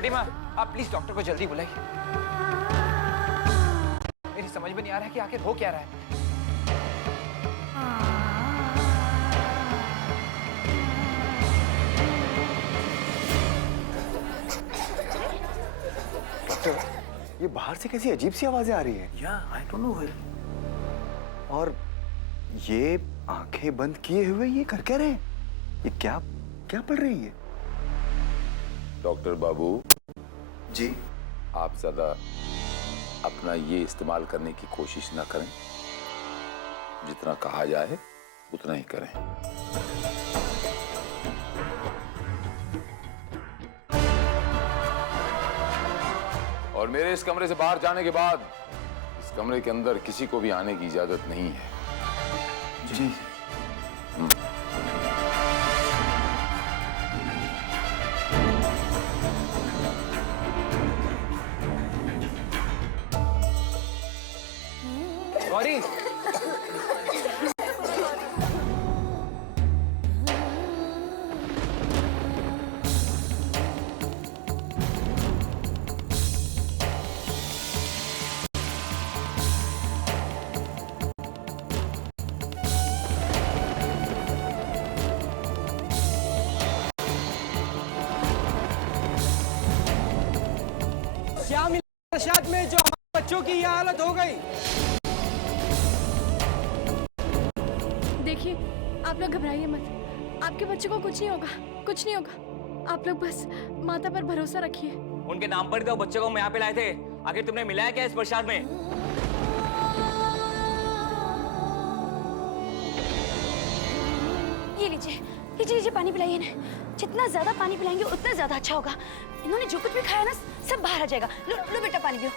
छोटी माँ, आप प्लीज डॉक्टर को जल्दी बुलाइए। मेरी समझ में नहीं आ रहा है कि आखिर हो क्या रहा है। डॉक्टर, ये बाहर से कैसी अजीब सी आवाजें आ रही हैं। I don't know. और ये आंखें बंद किए हुए ये कर क्या रहे हैं? ये क्या क्या पढ़ रही है? डॉक्टर बाबू जी। आप ज्यादा अपना ये इस्तेमाल करने की कोशिश ना करें। जितना कहा जाए उतना ही करें। और मेरे इस कमरे से बाहर जाने के बाद इस कमरे के अंदर किसी को भी आने की इजाजत नहीं है। जी। गौरी, श्याम प्रसाद में जो बच्चों की यह हालत हो गई। देखिए, आप लोग घबराइए मत। आपके बच्चे को कुछ नहीं होगा, कुछ नहीं होगा। आप लोग बस माता पर भरोसा रखिए। उनके नाम पर तो बच्चे को हम यहाँ पे लाए थे। आखिर तुमने मिलाया क्या इस प्रसाद में? ये लीजिए, लीजिए लीजिए, पानी पिलाइए ना। जितना ज्यादा पानी पिलाएंगे उतना ज्यादा अच्छा होगा। इन्होंने जो कुछ भी खाया ना सब बाहर आ जाएगा। लो लो बेटा, पानी पियो।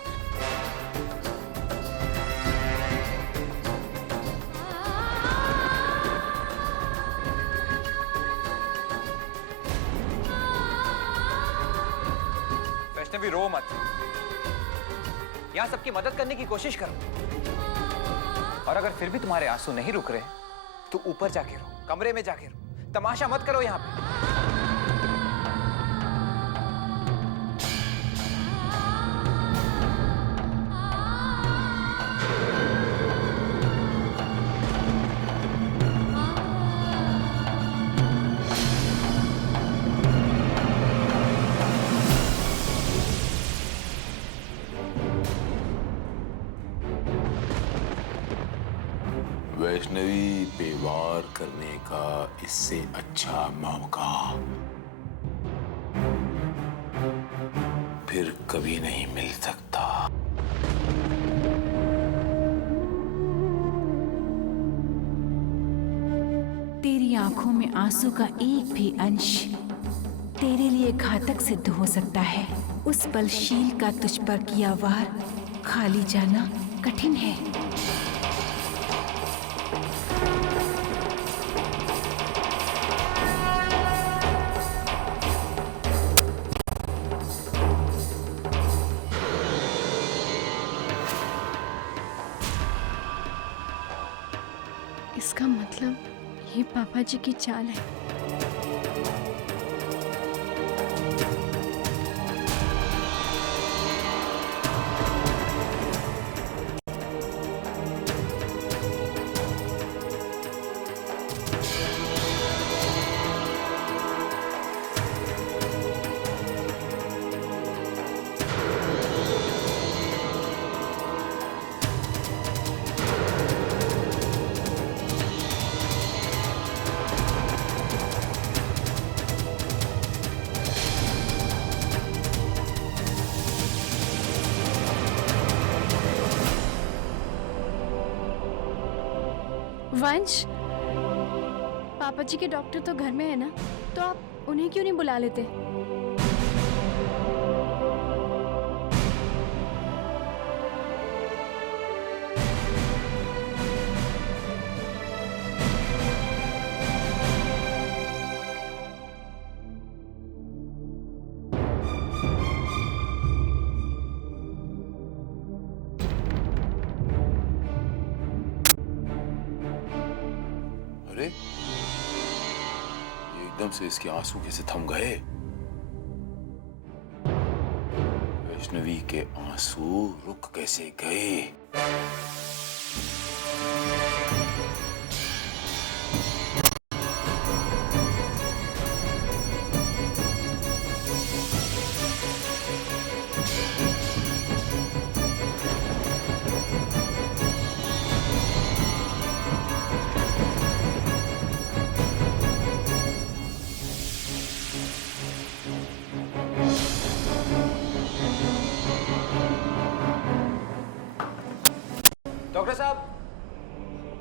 वैष्णवी रो मत, यहाँ सबकी मदद करने की कोशिश करो। और अगर फिर भी तुम्हारे आंसू नहीं रुक रहे तो ऊपर जाके रो, कमरे में जाके रो। तमाशा मत करो यहाँ पे। वैष्णवी पे वार करने का इससे अच्छा मौका फिर कभी नहीं मिल सकता। तेरी आंखों में आंसू का एक भी अंश तेरे लिए घातक सिद्ध हो सकता है। उस बलशील का तुझ पर किया वार खाली जाना कठिन है। इसका मतलब ये पापा जी की चाल है। वंश, पापा जी के डॉक्टर तो घर में है ना, तो आप उन्हें क्यों नहीं बुला लेते? अरे, ये एकदम से इसके आंसू कैसे थम गए? वैष्णवी के आंसू रुक कैसे गए?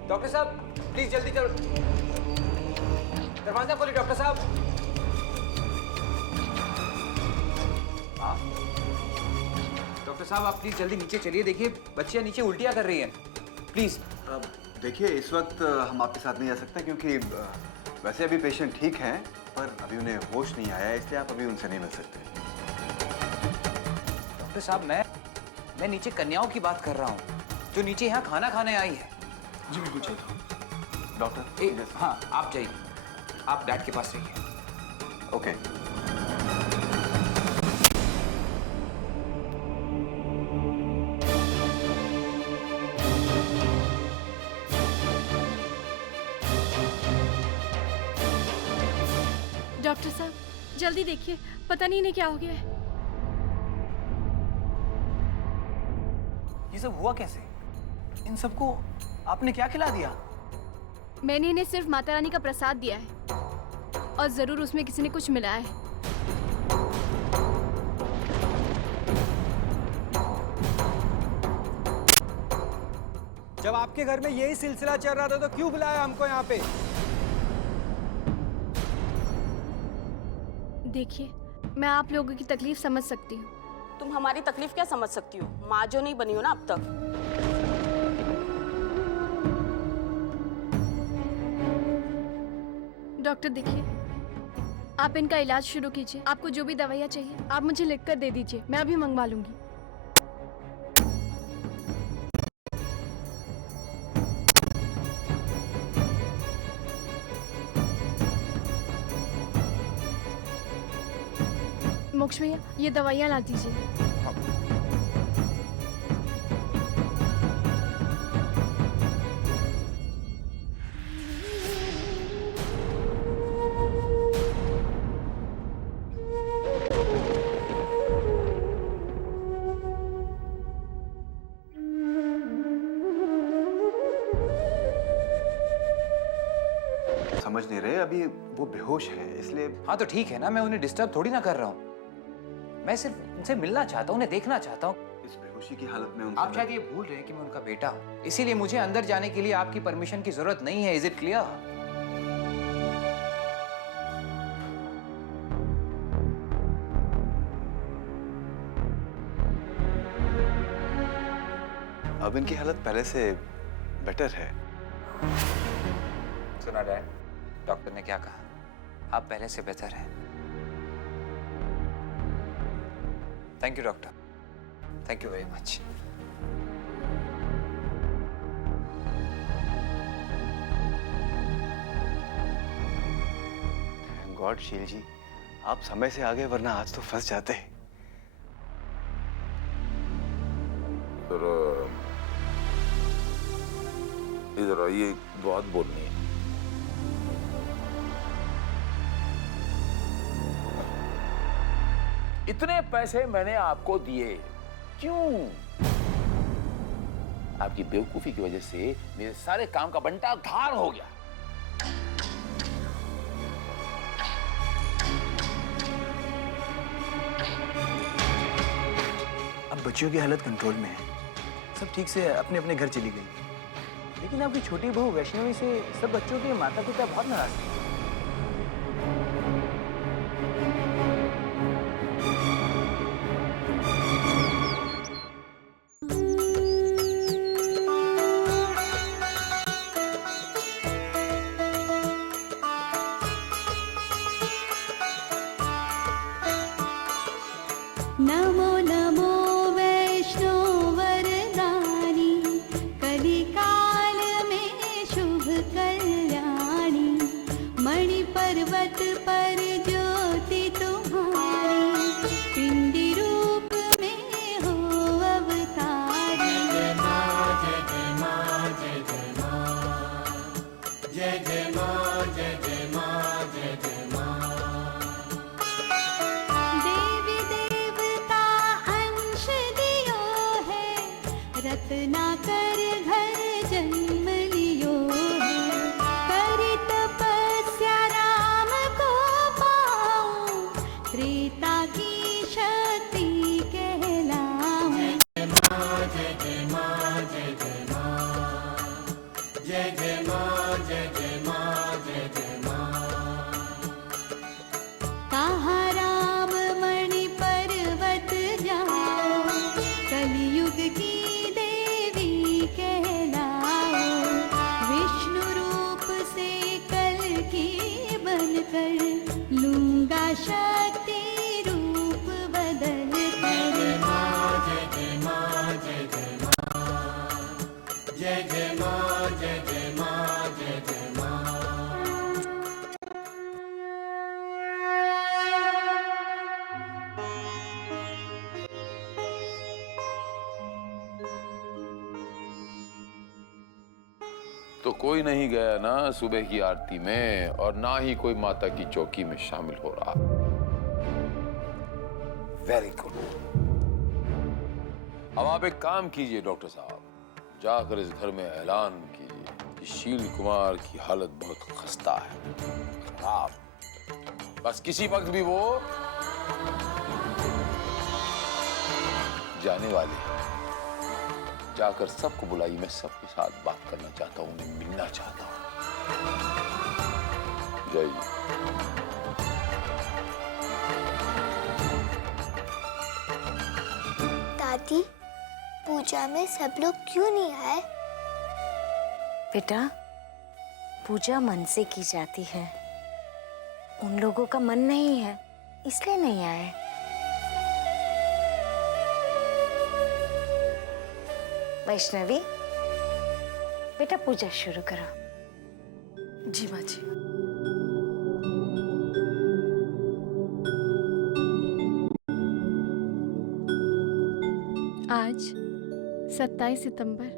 डॉक्टर साहब प्लीज जल्दी चलो, दरवाजा खोलिए डॉक्टर साहब। हाँ डॉक्टर साहब आप प्लीज जल्दी नीचे चलिए, देखिए बच्चियां नीचे उल्टियां कर रही हैं, प्लीज। देखिए इस वक्त हम आपके साथ नहीं आ सकते क्योंकि वैसे अभी पेशेंट ठीक हैं, पर अभी उन्हें होश नहीं आया, इसलिए आप अभी उनसे नहीं मिल सकते। डॉक्टर साहब मैं नीचे कन्याओं की बात कर रहा हूँ जो नीचे यहाँ खाना खाने आई है। जी बिल्कुल चलता हूँ डॉक्टर। हाँ आप जाइए, आप डैड के पास रहिए। ओके। डॉक्टर साहब जल्दी देखिए, पता नहीं इन्हें क्या हो गया है। ये सब हुआ कैसे? इन सबको आपने क्या खिला दिया? मैंने इन्हें सिर्फ माता रानी का प्रसाद दिया है और जरूर उसमें किसी ने कुछ मिलाया है। जब आपके घर में यही सिलसिला चल रहा था तो क्यों बुलाया हमको यहाँ पे? देखिए मैं आप लोगों की तकलीफ समझ सकती हूँ। तुम हमारी तकलीफ क्या समझ सकती हो? माँ जो नहीं बनी हो ना अब तक। डॉक्टर देखिए आप इनका इलाज शुरू कीजिए। आपको जो भी दवाइयाँ चाहिए आप मुझे लिख कर दे दीजिए, मैं अभी मंगवा लूंगी। मोक्ष भैया ये दवाइयाँ ला दीजिए। समझ नहीं रहे, अभी वो बेहोश है इसलिए। हाँ तो ठीक है ना, मैं उन्हें डिस्टर्ब थोड़ी ना कर रहा हूँ, मैं सिर्फ उनसे मिलना चाहता हूँ, उन्हें देखना चाहता हूँ। इस बेहोशी की हालत में उनसे आप शायद ये भूल रहे हैं कि मैं उनका बेटा हूँ, इसीलिए मुझे अंदर जाने के लिए आपकी परमिशन की जरूरत नहीं है। Is it clear? अब इनकी हालत पहले से बेटर है। सुना डैड, डॉक्टर ने क्या कहा? आप पहले से बेहतर हैं। Thank you doctor, thank you very much. Thank God शील जी, आप समय से आ गए, वरना आज तो फंस जाते। इधर आइए, बात बोलनी है। इतने पैसे मैंने आपको दिए, क्यों? आपकी बेवकूफी की वजह से मेरे सारे काम का बंटा धार हो गया। अब बच्चियों की हालत कंट्रोल में है, सब ठीक से अपने अपने घर चली गई। लेकिन आपकी छोटी बहू वैष्णवी से सब बच्चों के माता पिता बहुत नाराज थे। नमो नमो वैष्णो वरदानी, कलिकाल में शुभ कल्याणी, कर घर जन्म लियो है। कर तपस्या राम को पाऊं, त्रेता की शक्ति कहलाऊं। जय माँ जय जय माँ जय जय माँ, जय जय माँ जय जय माँ जय जय माँ। कहाँ राम मणि पर्वत जाओ, कलयुग की देवी कहलाओ। विष्णु रूप से कल की बनकर लूंगा शक्ति रूप बदल कर। जय माँ जय जय माँ जय जय माँ, जय जय माँ जय जय माँ जय जय माँ। तो कोई नहीं गया ना सुबह की आरती में, और ना ही कोई माता की चौकी में शामिल हो रहा। Very good. अब आप एक काम कीजिए डॉक्टर साहब, जाकर इस घर में ऐलान कीजिए कि शील कुमार की हालत बहुत खस्ता है, खराब। बस किसी वक्त भी वो जाने वाले हैं। जाकर सबको बुलाइए, मैं सबके साथ बात करना चाहता हूँ, उन्हें मिलना चाहता हूँ। जाइए। दादी, पूजा में सब लोग क्यों नहीं आए? बेटा, पूजा मन से की जाती है। उन लोगों का मन नहीं है, इसलिए नहीं आए। वैष्णवी, बेटा पूजा शुरू करो। जी माँ जी। आज 27 सितंबर,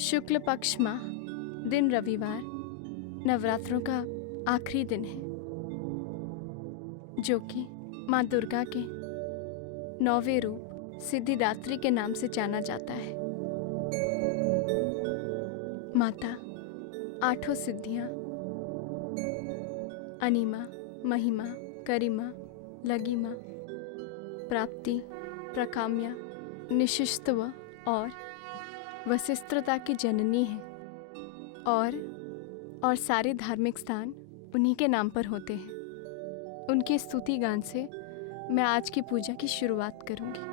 शुक्ल पक्ष माह, दिन रविवार, नवरात्रों का आखिरी दिन है, जो कि माँ दुर्गा के 9वें रूप सिद्धिदात्री के नाम से जाना जाता है। माता 8 सिद्धियाँ अनिमा, महिमा, करिमा, लगिमा, प्राप्ति, प्रकाम्या, निशिस्तव और वशिष्ठता की जननी है, और सारे धार्मिक स्थान उन्हीं के नाम पर होते हैं। उनके स्तुति गान से मैं आज की पूजा की शुरुआत करूंगी।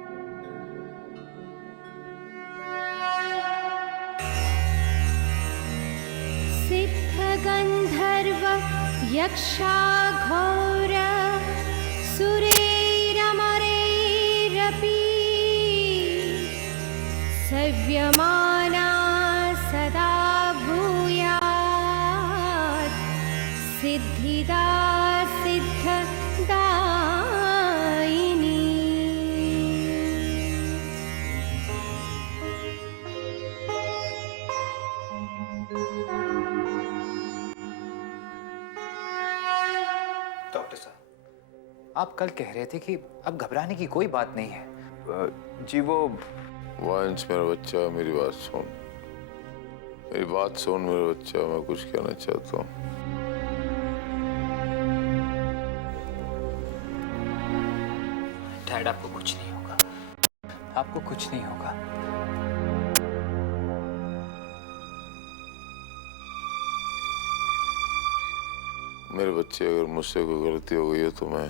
सिद्ध गंधर्व यक्षाघोर सुरैरमरैरपि सव्यमाना सदा भूयात् सिद्धिदा सिद्धदायिनी। डॉक्टर साहब, आप कल कह रहे थे कि अब घबराने की कोई बात नहीं है। जी वो वंश मेरा बच्चा, मेरी बात सुन, मेरी बात सुन मेरा बच्चा, मैं कुछ कहना चाहता हूँ। डैड, आपको कुछ नहीं होगा, आपको कुछ नहीं होगा। मेरे बच्चे, अगर मुझसे कोई गलती हो गई है तो मैं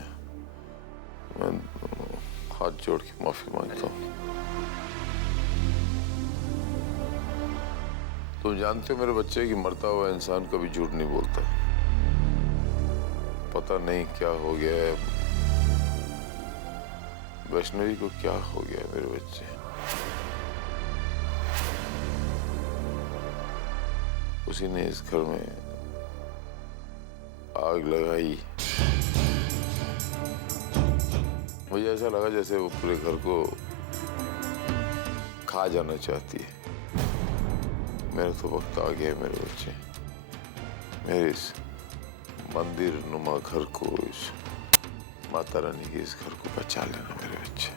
हाथ जोड़ के माफी मांगता हूँ। तुम जानते हो मेरे बच्चे कि मरता हुआ इंसान कभी झूठ नहीं बोलता। पता नहीं क्या हो गया है वैष्णवी को, क्या हो गया मेरे बच्चे। उसी ने इस घर में आग लगाई। मुझे ऐसा लगा जैसे वो पूरे घर को खा जाना चाहती है। मेरा तो वक्त आ गया मेरे बच्चे, मेरे इस मंदिर नुमा घर को, इस माता रानी के इस घर को बचा लेना मेरे बच्चे।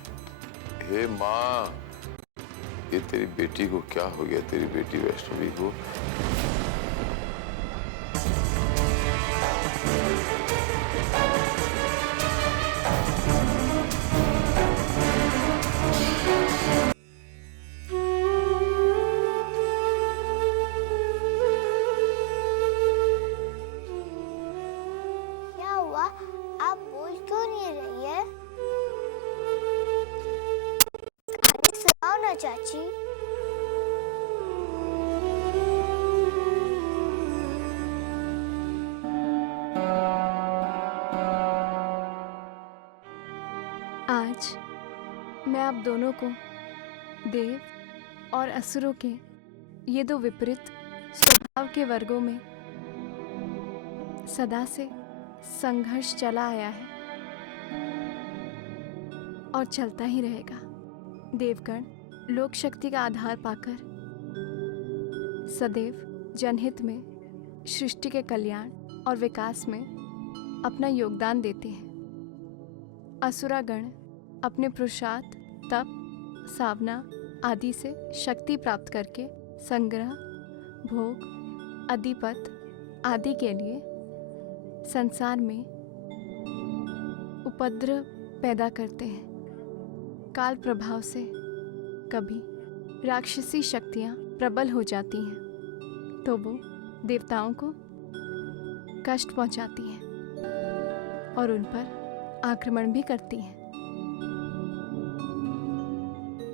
हे माँ, ये तेरी बेटी को क्या हो गया? तेरी बेटी वैष्णवी को क्या हुआ? आप बोल क्यों नहीं रही है? कहानी सुनाओ ना चाची। आज मैं आप दोनों को देव और असुरों के ये दो विपरीत स्वभाव के वर्गों में सदा से संघर्ष चला आया है और चलता ही रहेगा। देवगण लोक शक्ति का आधार पाकर सदैव जनहित में, सृष्टि के कल्याण और विकास में अपना योगदान देते हैं। असुरागण अपने पुरुषार्थ, तप, साधना आदि से शक्ति प्राप्त करके संग्रह, भोग, अधिपत आदि के लिए संसार में उपद्रव पैदा करते हैं। काल प्रभाव से कभी राक्षसी शक्तियाँ प्रबल हो जाती हैं तो वो देवताओं को कष्ट पहुँचाती हैं और उन पर आक्रमण भी करती हैं।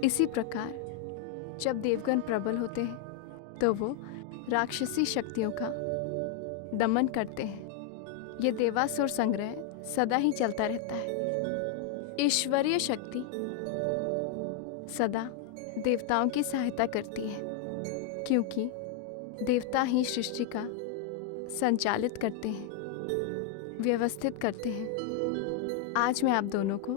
इसी प्रकार जब देवगण प्रबल होते हैं तो वो राक्षसी शक्तियों का दमन करते हैं। ये देवासुर संग्रह सदा ही चलता रहता है। ईश्वरीय शक्ति सदा देवताओं की सहायता करती है क्योंकि देवता ही सृष्टि का संचालित करते हैं, व्यवस्थित करते हैं। आज मैं आप दोनों को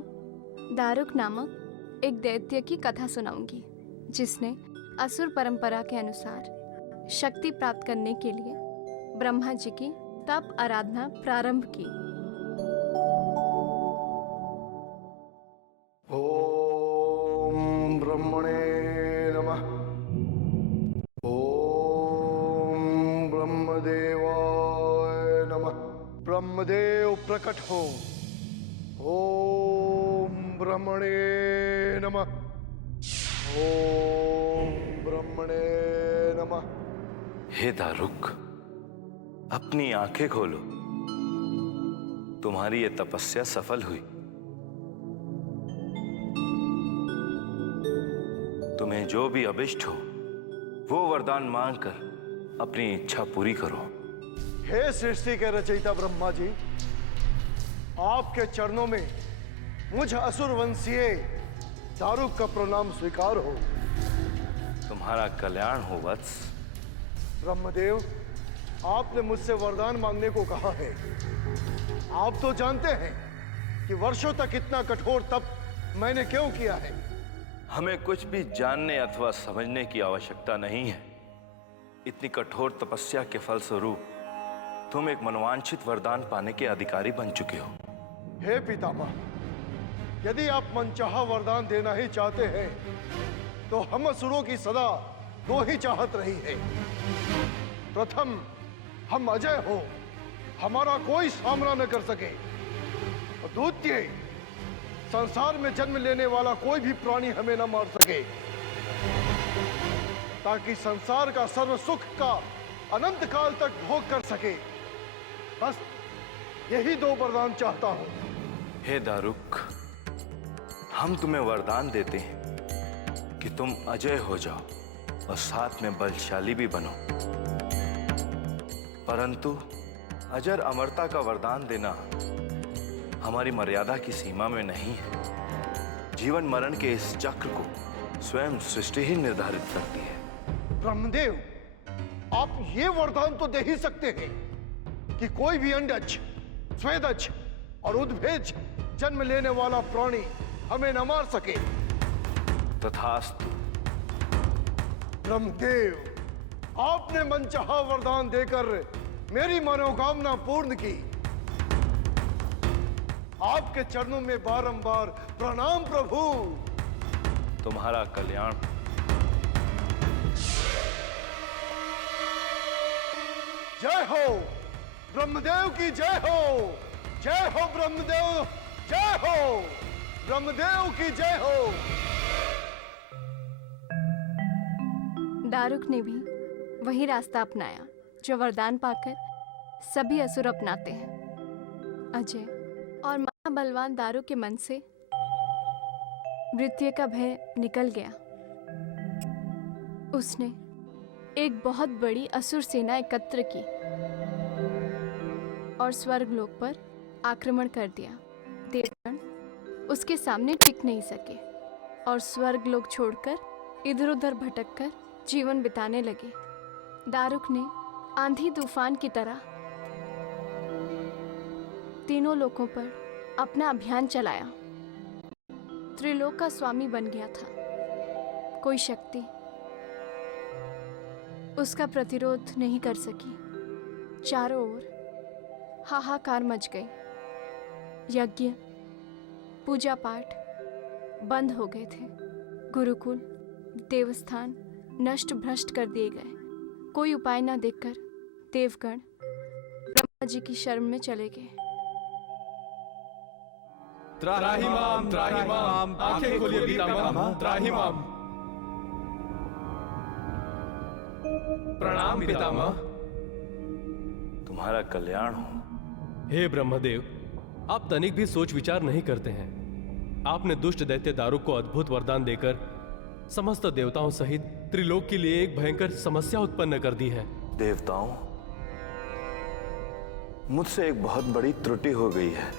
दारुक नामक एक दैत्य की कथा सुनाऊंगी जिसने असुर परंपरा के अनुसार शक्ति प्राप्त करने के लिए ब्रह्मा जी की तप आराधना प्रारंभ की। ओम ब्रह्मणे नमः। ओम ब्रह्मदेवाय नमः। ब्रह्मदेव प्रकट हो। ओम ब्रह्मणे नमः। ओम ब्रह्मणे नमः। हे दारुक, अपनी आंखें खोलो। तुम्हारी ये तपस्या सफल हुई। तुम्हें जो भी अभिष्ट हो वो वरदान मांगकर अपनी इच्छा पूरी करो। हे सृष्टि के रचयिता ब्रह्मा जी, आपके चरणों में मुझ असुर वंशीय दारुक का प्रणाम स्वीकार हो। तुम्हारा कल्याण हो वत्स। ब्रह्मदेव, आपने मुझसे वरदान मांगने को कहा है। आप तो जानते हैं कि वर्षों तक इतना कठोर तप मैंने क्यों किया है। हमें कुछ भी जानने अथवा समझने की आवश्यकता नहीं है। इतनी कठोर तपस्या के फलस्वरूप तुम एक मनोवांछित वरदान पाने के अधिकारी बन चुके हो। हे पितामह, यदि आप मनचाहा वरदान देना ही चाहते हैं तो हम असुरों की सदा दो ही चाहत रही है। प्रथम, हम अजय हो, हमारा कोई सामना न कर सके। और द्वितीय, संसार में जन्म लेने वाला कोई भी प्राणी हमें न मार सके, ताकि संसार का सर्व सुख का अनंत काल तक भोग कर सके। बस यही दो वरदान चाहता हूं। हे दारुक, हम तुम्हें वरदान देते हैं कि तुम अजय हो जाओ और साथ में बलशाली भी बनो। परंतु अजर अमरता का वरदान देना हमारी मर्यादा की सीमा में नहीं है। जीवन मरण के इस चक्र को स्वयं सृष्टि ही निर्धारित करती है। ब्रह्मदेव, आप ये वरदान तो दे ही सकते हैं कि कोई भी अंडज, स्वेदज और उद्भेज जन्म लेने वाला प्राणी हमें न मार सके। तथास्तु। ब्रह्मदेव, आपने मनचाहा वरदान देकर मेरी मनोकामना पूर्ण की। आपके चरणों में बारंबार प्रणाम प्रभु। तुम्हारा कल्याण। जय हो ब्रह्मदेव की जय हो ब्रह्मदेव, जय हो ब्रह्मदेव की जय हो। दारुक ने भी वही रास्ता अपनाया जो वरदान पाकर सभी असुर अपनाते हैं। अजय और महाबलवान दारुक के मन से मृत्यु का भय निकल गया। उसने एक बहुत बड़ी असुर सेना एकत्र की और स्वर्गलोक पर आक्रमण कर दिया। देवगण उसके सामने टिक नहीं सके और स्वर्गलोक छोड़कर इधर उधर भटककर जीवन बिताने लगे। दारुक ने आंधी तूफान की तरह तीनों लोकों पर अपना अभियान चलाया। त्रिलोक का स्वामी बन गया था। कोई शक्ति उसका प्रतिरोध नहीं कर सकी। चारों ओर हाहाकार मच गई। यज्ञ पूजा पाठ बंद हो गए थे। गुरुकुल देवस्थान नष्ट भ्रष्ट कर दिए गए। कोई उपाय न देखकर देवगण ब्रह्मा जी की शरण में चले गए। त्राहिमाम त्राहिमाम, आंखें खोलिए पितामह, त्राहिमाम। प्रणाम पितामह। तुम्हारा कल्याण हो। हे ब्रह्मदेव, आप तनिक भी सोच विचार नहीं करते हैं। आपने दुष्ट दैत्य दारुक को अद्भुत वरदान देकर समस्त देवताओं सहित त्रिलोक के लिए एक भयंकर समस्या उत्पन्न कर दी है। देवताओं, मुझसे एक बहुत बड़ी त्रुटि हो गई है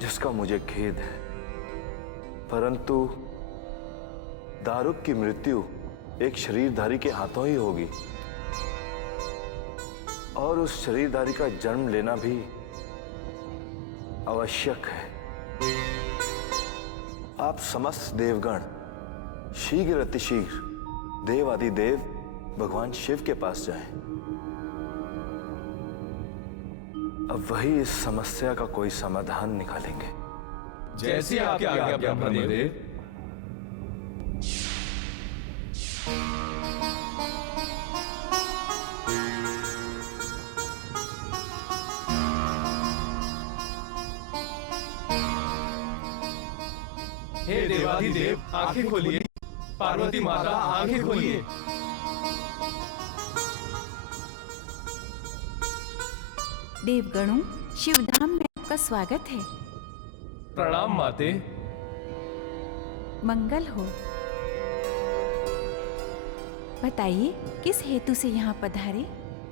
जिसका मुझे खेद है, परंतु दारुक की मृत्यु एक शरीरधारी के हाथों ही होगी और उस शरीरधारी का जन्म लेना भी आवश्यक है। आप समस्त देवगण शीघ्र अतिशीघ्र देवादिदेव भगवान शिव के पास जाएं। अब वही इस समस्या का कोई समाधान निकालेंगे। जैसी आपकी आज्ञा ब्रह्मदेव। हे देवाधिदेव, आंखें खोलिए। पार्वती माता, आंखें खोलिए। देवगणों, शिवधाम में आपका स्वागत है। प्रणाम माते। मंगल हो। बताइए, किस हेतु से यहाँ पधारे?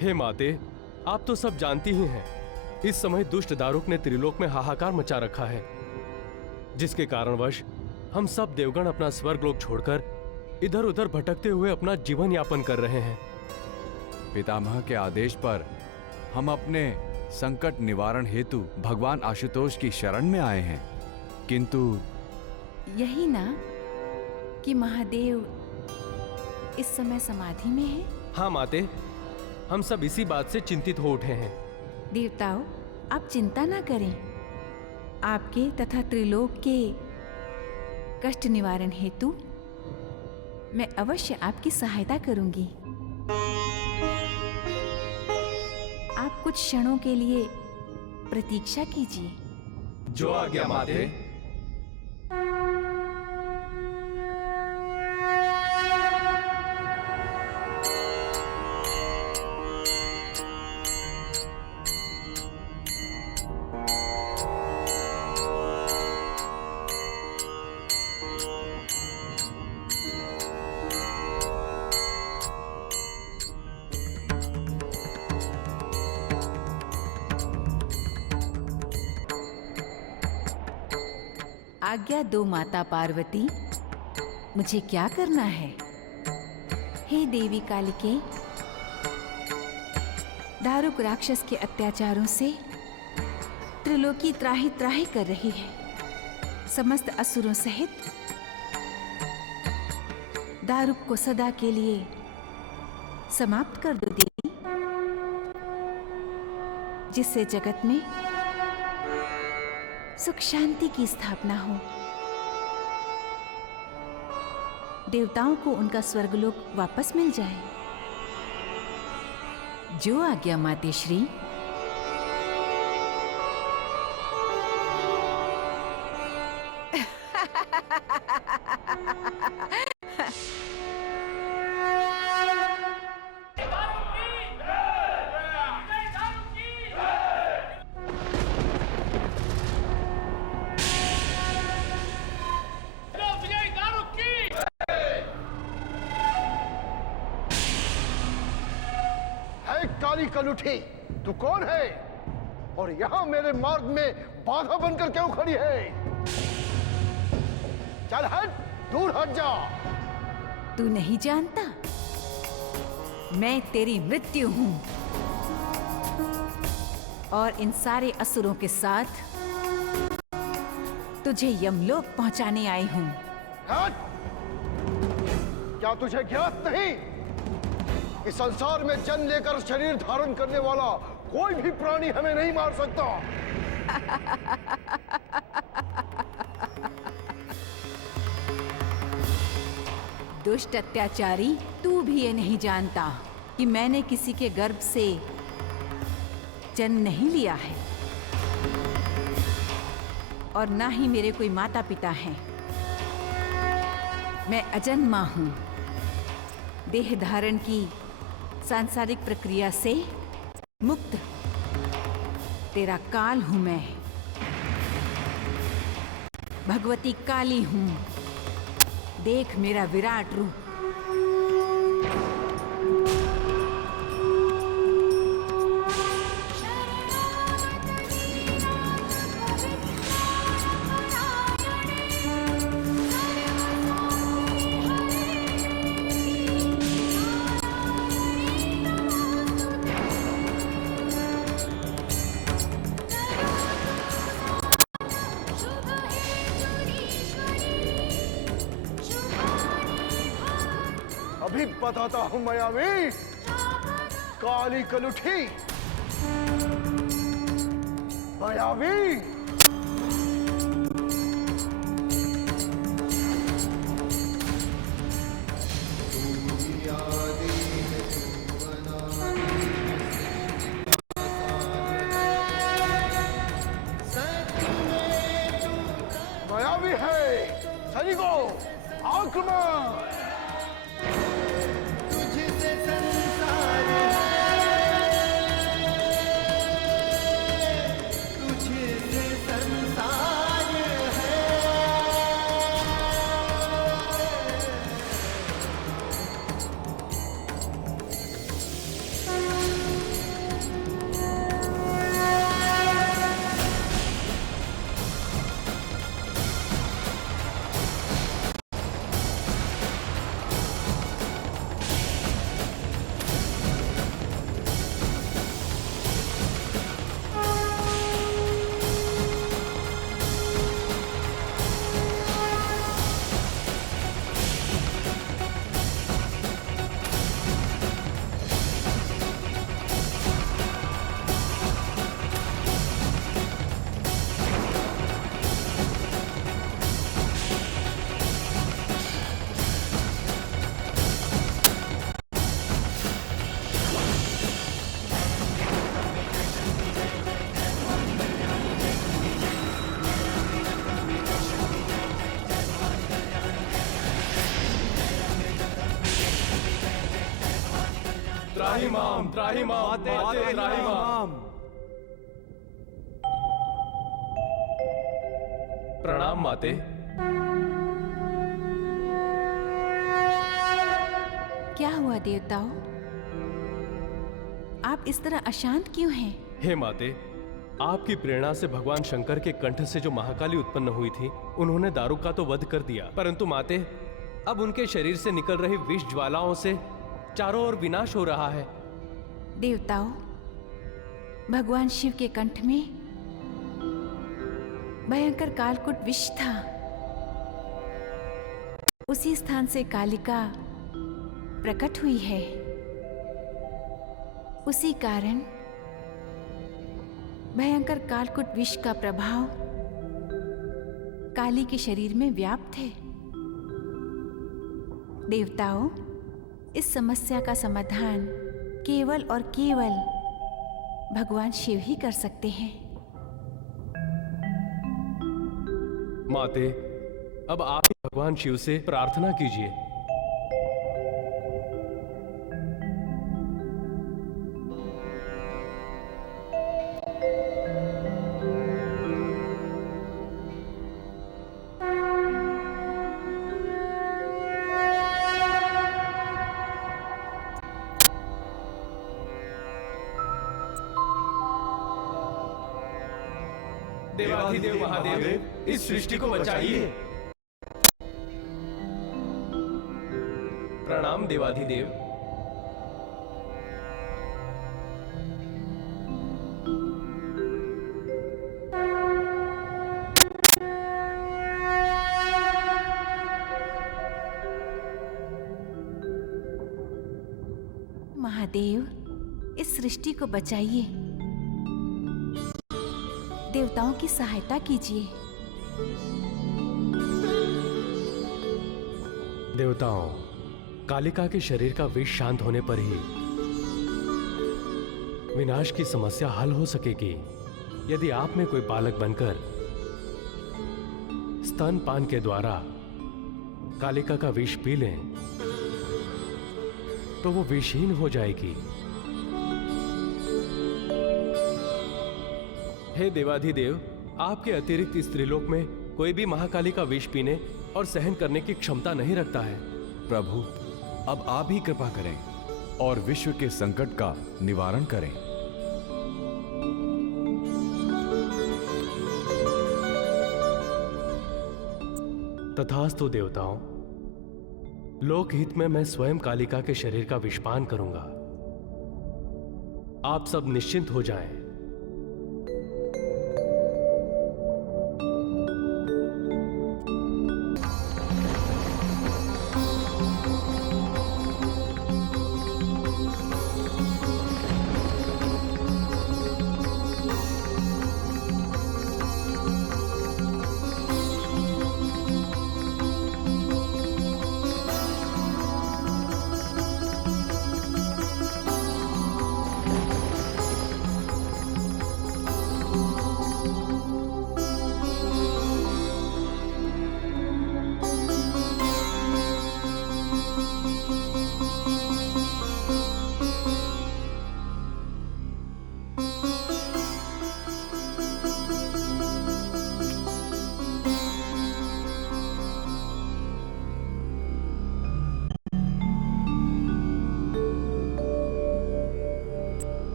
हे माते, आप तो सब जानती ही हैं। इस समय दुष्ट दारुक ने त्रिलोक में हाहाकार मचा रखा है, जिसके कारणवश हम सब देवगण अपना स्वर्गलोक छोड़कर इधर उधर भटकते हुए अपना जीवन यापन कर रहे हैं। पितामह के आदेश पर हम अपने संकट निवारण हेतु भगवान आशुतोष की शरण में आए हैं, किंतु यही ना कि महादेव इस समय समाधि में है? हाँ माते, हम सब इसी बात से चिंतित हो उठे हैं। देवताओं, आप चिंता ना करें। आपके तथा त्रिलोक के कष्ट निवारण हेतु मैं अवश्य आपकी सहायता करूंगी। आप कुछ क्षणों के लिए प्रतीक्षा कीजिए। जो आज्ञा माते। आज्ञा दो माता पार्वती, मुझे क्या करना है? हे देवी कालिके, दारुक राक्षस के अत्याचारों से त्रिलोकी त्राही त्राही कर रही है। समस्त असुरों सहित दारुक को सदा के लिए समाप्त कर दो देवी, जिससे जगत में सुख शांति की स्थापना हो। देवताओं को उनका स्वर्गलोक वापस मिल जाए। जो आज्ञा माते श्री। काली कलुठी, तू कौन है और यहाँ मेरे मार्ग में बाधा बनकर क्यों खड़ी है? चल हट, दूर हट जा। तू नहीं जानता मैं तेरी मृत्यु हूं और इन सारे असुरों के साथ तुझे यमलोक पहुंचाने आई हूं। हट! क्या तुझे ज्ञात नहीं? इस संसार में जन्म लेकर शरीर धारण करने वाला कोई भी प्राणी हमें नहीं मार सकता। दुष्ट अत्याचारी, तू भी ये नहीं जानता कि मैंने किसी के गर्भ से जन्म नहीं लिया है और ना ही मेरे कोई माता पिता हैं। मैं अजन्मा हूं। देह धारण की सांसारिक प्रक्रिया से मुक्त तेरा काल हूं मैं। भगवती काली हूं। देख मेरा विराट रूप। अभी बताता हूं मायावी, काली कलुठी, मायावी। मायावी है। सैनिकों, आक्रमण! त्राहिमाम, त्राहिमाम, माते त्राहिमाम। प्रणाम माते। क्या हुआ देवताओं? आप इस तरह अशांत क्यों हैं? हे माते, आपकी प्रेरणा से भगवान शंकर के कंठ से जो महाकाली उत्पन्न हुई थी, उन्होंने दारुक का तो वध कर दिया, परंतु माते, अब उनके शरीर से निकल रही विष ज्वालाओं से चारों ओर विनाश हो रहा है। देवताओं, भगवान शिव के कंठ में भयंकर कालकूट विष था। उसी स्थान से कालिका प्रकट हुई है। उसी कारण भयंकर कालकूट विष का प्रभाव काली के शरीर में व्याप्त है। देवताओं, इस समस्या का समाधान केवल और केवल भगवान शिव ही कर सकते हैं। माते, अब आप ही भगवान शिव से प्रार्थना कीजिए। देवाधिदेव महादेव, इस सृष्टि को बचाइए। प्रणाम देवाधिदेव। महादेव, इस सृष्टि को बचाइए। देवताओं की सहायता कीजिए। देवताओं, कालिका के शरीर का विष शांत होने पर ही विनाश की समस्या हल हो सकेगी। यदि आप में कोई बालक बनकर स्तनपान के द्वारा कालिका का विष पी लें तो वो विषहीन हो जाएगी। हे देवाधिदेव, आपके अतिरिक्त इस त्रिलोक में कोई भी महाकाली का विष पीने और सहन करने की क्षमता नहीं रखता है। प्रभु, अब आप ही कृपा करें और विश्व के संकट का निवारण करें। तथास्तु देवताओं, लोकहित में मैं स्वयं कालिका के शरीर का विषपान करूंगा। आप सब निश्चिंत हो जाएं।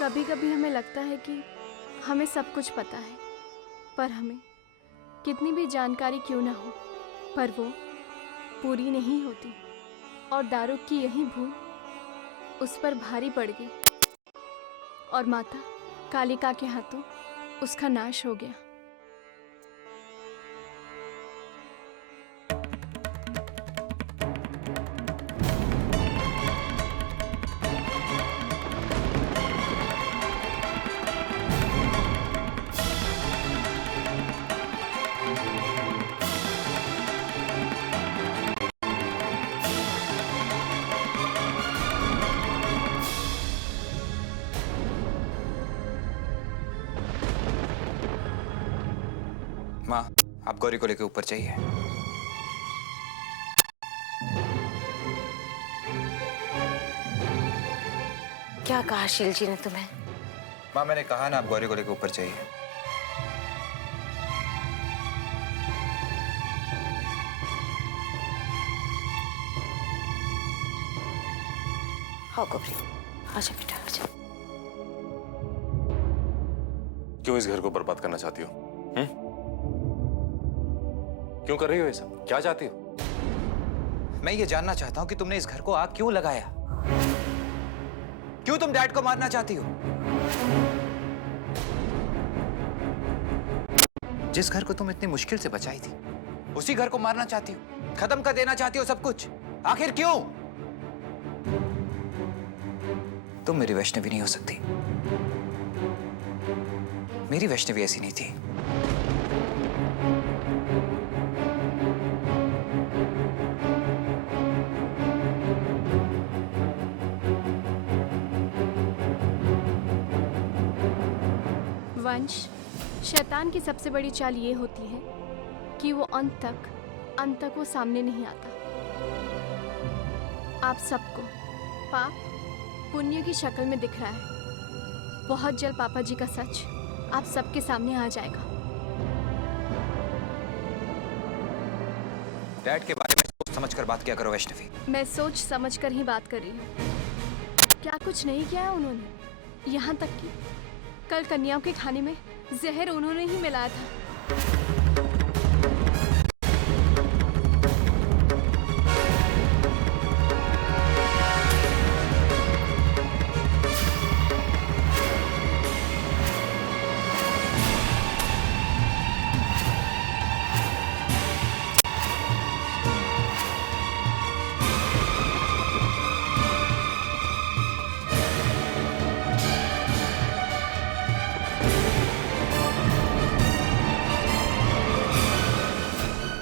कभी कभी हमें लगता है कि हमें सब कुछ पता है, पर हमें कितनी भी जानकारी क्यों ना हो, पर वो पूरी नहीं होती। और दारुक की यही भूल उस पर भारी पड़ गई और माता कालिका के हाथों उसका नाश हो गया। माँ, आप गौरी को लेकर ऊपर जाइए। क्या कहा शील जी ने तुम्हें? माँ, मैंने कहा ना, आप गौरी को लेकर ऊपर जाइए। आओ गौरी, आजा बेटा, आजा। क्यों इस घर को बर्बाद करना चाहती हो? क्यों कर रही हो ये सब? क्या चाहती हो? मैं ये जानना चाहता हूं कि तुमने इस घर को आग क्यों लगाया? क्यों तुम डैड को मारना चाहती हो? जिस घर को तुम इतनी मुश्किल से बचाई थी, उसी घर को मारना चाहती हो, खत्म कर देना चाहती हो सब कुछ। आखिर क्यों? तुम मेरी वैष्णवी नहीं हो सकती। मेरी वैष्णवी ऐसी नहीं थी। वंश, शैतान की सबसे बड़ी चाल ये होती है कि वो अंत तक वो सामने नहीं आता। आप सबको पाप पुण्य की शक्ल में दिख रहा है। बहुत जल्द पापा जी का सच आप सबके सामने आ जाएगा। डैड के बारे में सोच समझ कर बात किया करो वैष्णवी। मैं सोच समझ कर ही बात कर रही हूँ। क्या कुछ नहीं किया है उन्होंने? यहाँ तक कि कल कन्याओं के खाने में जहर उन्होंने ही मिलाया था।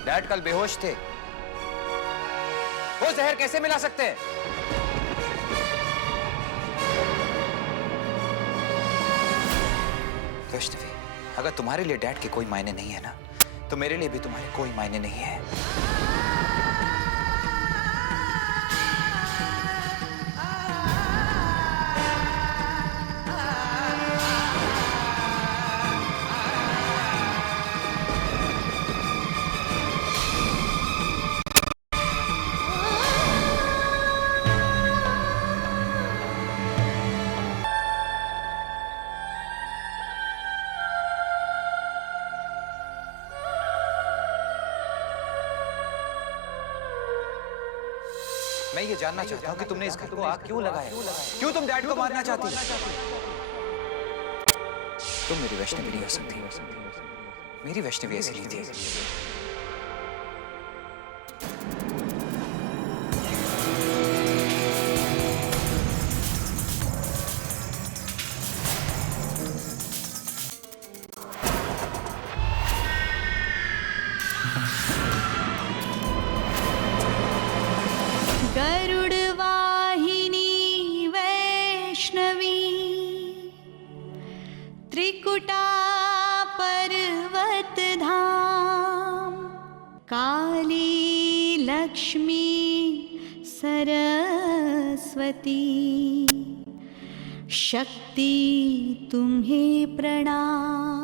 डैड कल बेहोश थे, वो जहर कैसे मिला सकते हैं? वैष्णवी, अगर तुम्हारे लिए डैड के कोई मायने नहीं है ना, तो मेरे लिए भी तुम्हारे कोई मायने नहीं है। मैं ये जानना चाहता हूँ कि तुमने इस घर को आग क्यों लगाया? क्यों तुम डैड को मारना चाहती हो? तुम मेरी वैष्णवी नहीं हो सकती। मेरी वैष्णवी ऐसी नहीं थी। त्रिकुटा पर्वत धाम, काली लक्ष्मी सरस्वती, शक्ति तुम्हें प्रणाम।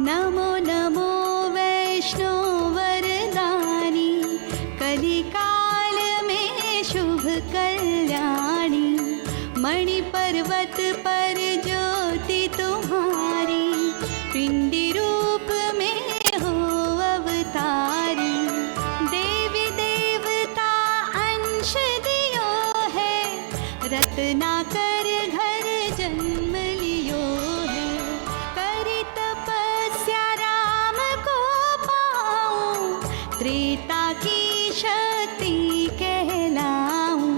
नमो नमो वैष्णो वरदानी, कलिकाल में शुभ कल्याणी, मणि पर्वत पर ज्योति तुम्हारी, पिंडी रूप में हो अवतारी, देवी देवता अंश दियो है, रत्नाकर घर जन्म लियो है, करी तपस्या राम को पाऊं, त्रेता की शक्ति कहलाऊं।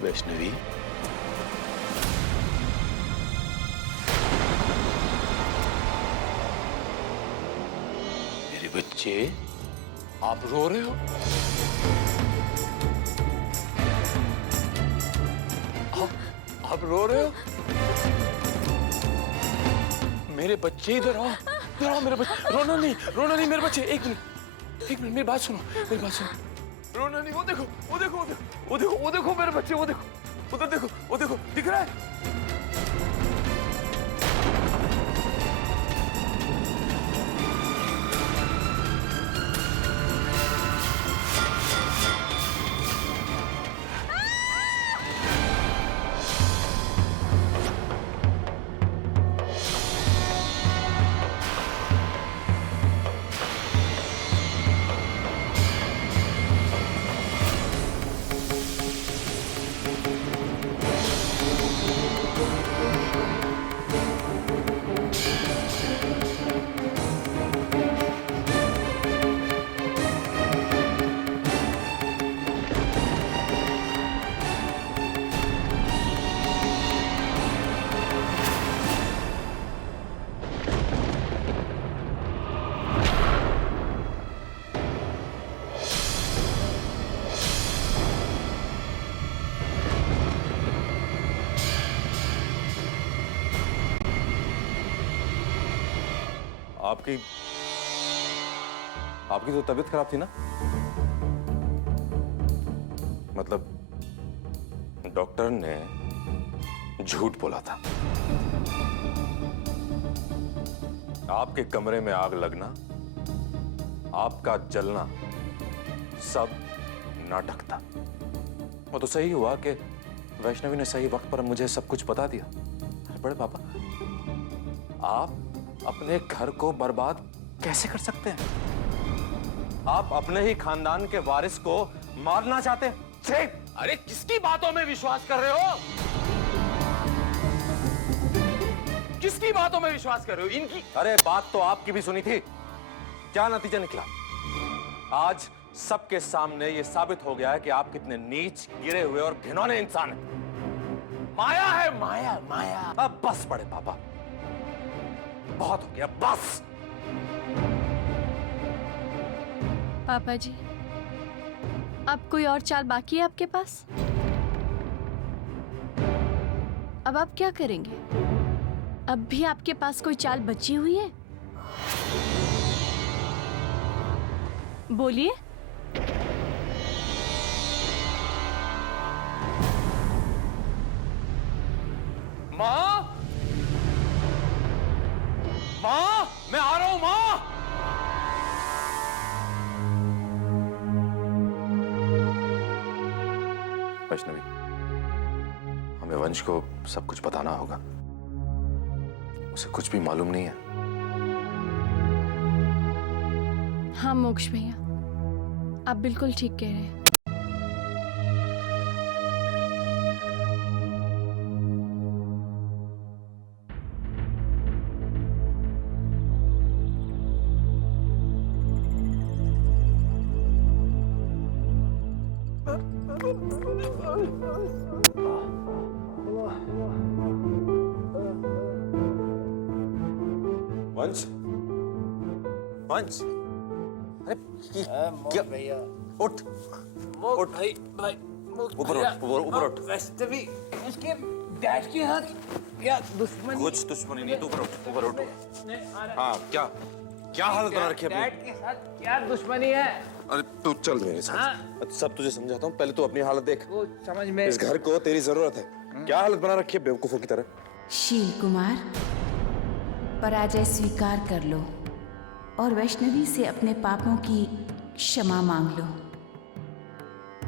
वैष्णवी, मेरे बच्चे, आप रो रहे हो? आप रो रहे हो? मेरे बच्चे इधर आओ। डराओ मेरे बच्चे, रोना नहीं मेरे बच्चे, एक मिनट मेरी बात सुनो, रोना नहीं। वो देखो मेरे बच्चे, वो देखो, उधर देखो, वो देखो, दिख रहा है? आपकी तो तबीयत खराब थी ना? मतलब डॉक्टर ने झूठ बोला था। आपके कमरे में आग लगना, आपका जलना सब नाटक था। वो तो सही हुआ कि वैष्णवी ने सही वक्त पर मुझे सब कुछ बता दिया। अरे बड़े पापा, आप अपने घर को बर्बाद कैसे कर सकते हैं? आप अपने ही खानदान के वारिस को मारना चाहते हैं? अरे किसकी बातों में विश्वास कर रहे हो? किसकी बातों में विश्वास कर रहे हो? इनकी? अरे बात तो आपकी भी सुनी थी। क्या नतीजा निकला? आज सबके सामने ये साबित हो गया है कि आप कितने नीच, गिरे हुए और घिनौने इंसान हैं। माया है, माया। अब बस बड़े पापा, बहुत हो गया, बस। पापा जी, अब कोई और चाल बाकी है आपके पास? अब आप क्या करेंगे? अब भी आपके पास कोई चाल बची हुई है? बोलिए। माँ, मैं आ रहा हूं माँ। वैष्णवी, हमें वंश को सब कुछ बताना होगा। उसे कुछ भी मालूम नहीं है। हाँ मोक्ष भैया, आप बिल्कुल ठीक कह रहे हैं। वंश, अरे क्या भैया, उठ भाई ऊपर उठ। वैष्णवी उसके डैड के साथ क्या दुश्मनी? कुछ दुश्मनी नहीं, तू ऊपर उठ। हाँ, क्या हालत बना रखी है अपनी? डैड के साथ क्या दुश्मनी है? अरे तू चल मेरे साथ, सब तुझे समझाता हूँ। पहले तू अपनी हालत देख। वो समझ में, इस घर को तेरी जरूरत है। क्या हालत बना रखी है बेवकूफों की तरह। शील कुमार, पराजय स्वीकार कर लो और वैष्णवी से अपने पापों की क्षमा मांग लो।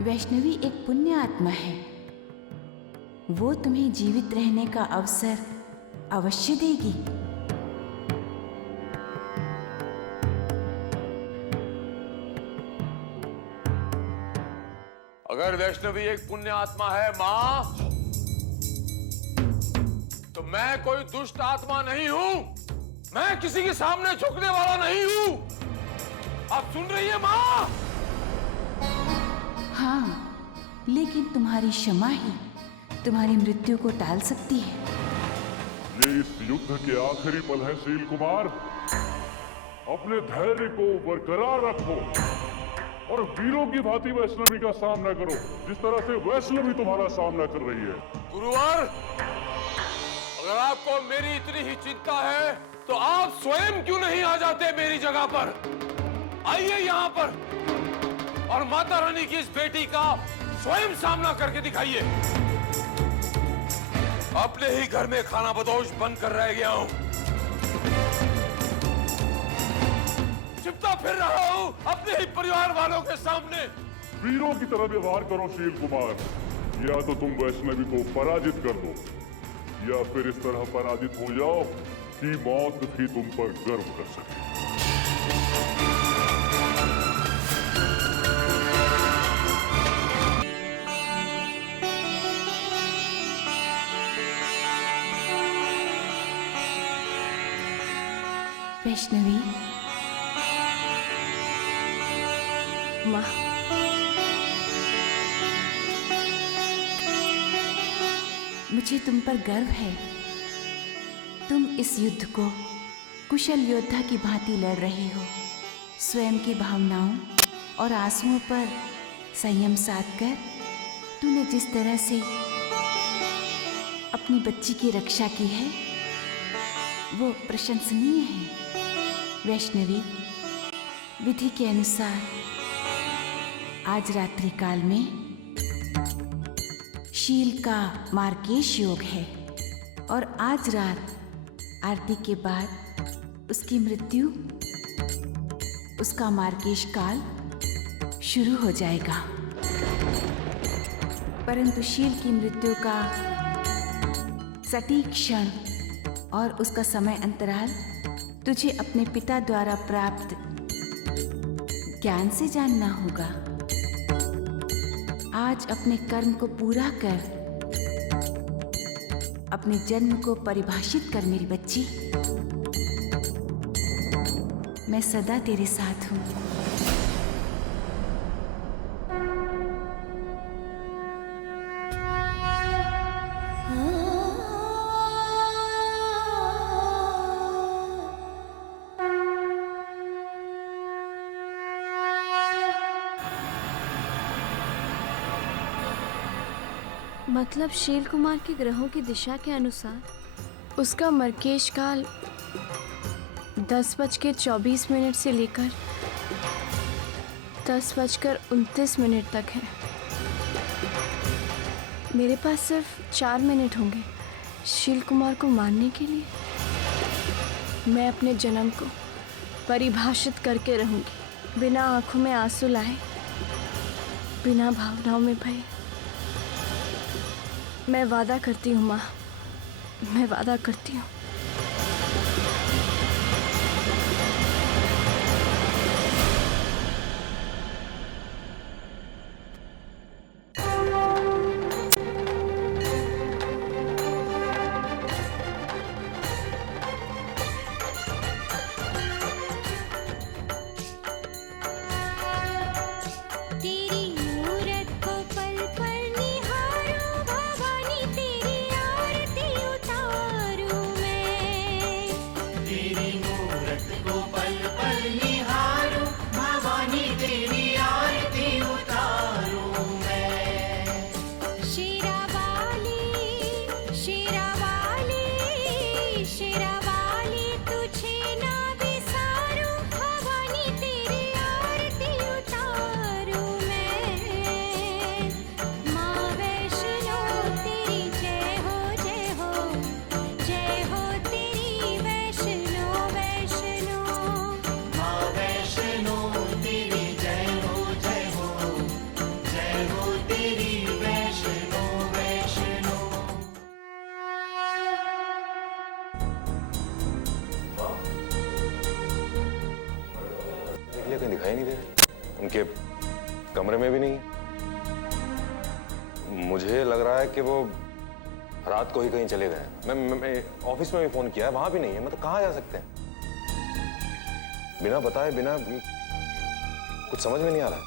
वैष्णवी एक पुण्य आत्मा है, वो तुम्हें जीवित रहने का अवसर अवश्य देगी। अगर वैष्णवी एक पुण्य आत्मा है माँ, तो मैं कोई दुष्ट आत्मा नहीं हूं। मैं किसी के सामने झुकने वाला नहीं हूं। आप सुन रही है माँ? हाँ, लेकिन तुम्हारी क्षमा ही तुम्हारी मृत्यु को टाल सकती है। ये इस युद्ध के आखिरी पल है शील कुमार। अपने धैर्य को बरकरार रखो और वीरों की भांति वैष्णवी का सामना करो, जिस तरह से वैष्णवी तुम्हारा सामना कर रही है। गुरुवर, अगर आपको मेरी इतनी ही चिंता है तो आप स्वयं क्यों नहीं आ जाते मेरी जगह पर? आइए यहाँ पर और माता रानी की इस बेटी का स्वयं सामना करके दिखाइए। अपने ही घर में खाना बदोश बनकर रह गया हूं, चिपता फिर रहा हूं अपने ही परिवार वालों के सामने। वीरों की तरह व्यवहार करो शील कुमार, या तो तुम वैष्णवी को पराजित कर दो या फिर इस तरह पराजित हो जाओ कि मौत भी तुम पर गर्व कर सके। वैष्णवी, माँ, मुझे तुम पर गर्व है। तुम इस युद्ध को कुशल योद्धा की भांति लड़ रहे हो। स्वयं की भावनाओं और आंसुओं पर संयम साधकर तूने जिस तरह से अपनी बच्ची की रक्षा की है वो प्रशंसनीय है। वैष्णवी, विधि के अनुसार आज रात्रि काल में शील का मार्केश योग है और आज रात आरती के बाद उसकी मृत्यु, उसका मार्केश काल शुरू हो जाएगा। परंतु शील की मृत्यु का सटीक क्षण और उसका समय अंतराल तुझे अपने पिता द्वारा प्राप्त ज्ञान से जानना होगा। आज अपने कर्म को पूरा कर, अपने जन्म को परिभाषित कर मेरी बच्ची। मैं सदा तेरे साथ हूँ। मतलब शील कुमार के ग्रहों की दिशा के अनुसार उसका मर्केश काल 10:24 से लेकर 10:29 तक है। मेरे पास सिर्फ 4 मिनट होंगे शील कुमार को मारने के लिए। मैं अपने जन्म को परिभाषित करके रहूंगी, बिना आंखों में आंसू लाए, बिना भावनाओं में भय। मैं वादा करती हूँ माँ, मैं वादा करती हूँ। कहीं दिखाई नहीं दे रहे, उनके कमरे में भी नहीं। मुझे लग रहा है कि वो रात को ही कहीं चले गए। मैं ऑफिस में भी फोन किया है, वहां भी नहीं है। मतलब कहाँ जा सकते हैं बिना बताए, बिना कुछ समझ में नहीं आ रहा।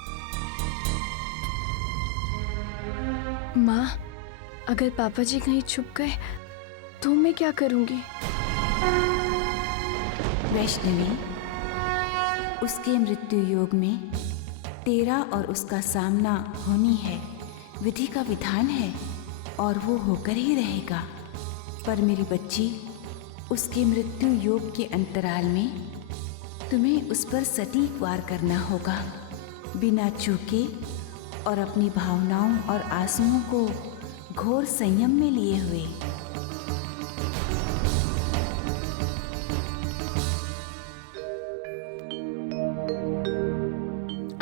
माँ, अगर पापा जी कहीं छुप गए तो मैं क्या करूंगी? वैष्णवी, उसके मृत्यु योग में तेरा और उसका सामना होनी है, विधि का विधान है और वो होकर ही रहेगा। पर मेरी बच्ची, उसके मृत्यु योग के अंतराल में तुम्हें उस पर सटीक वार करना होगा, बिना चूके और अपनी भावनाओं और आंसुओं को घोर संयम में लिए हुए।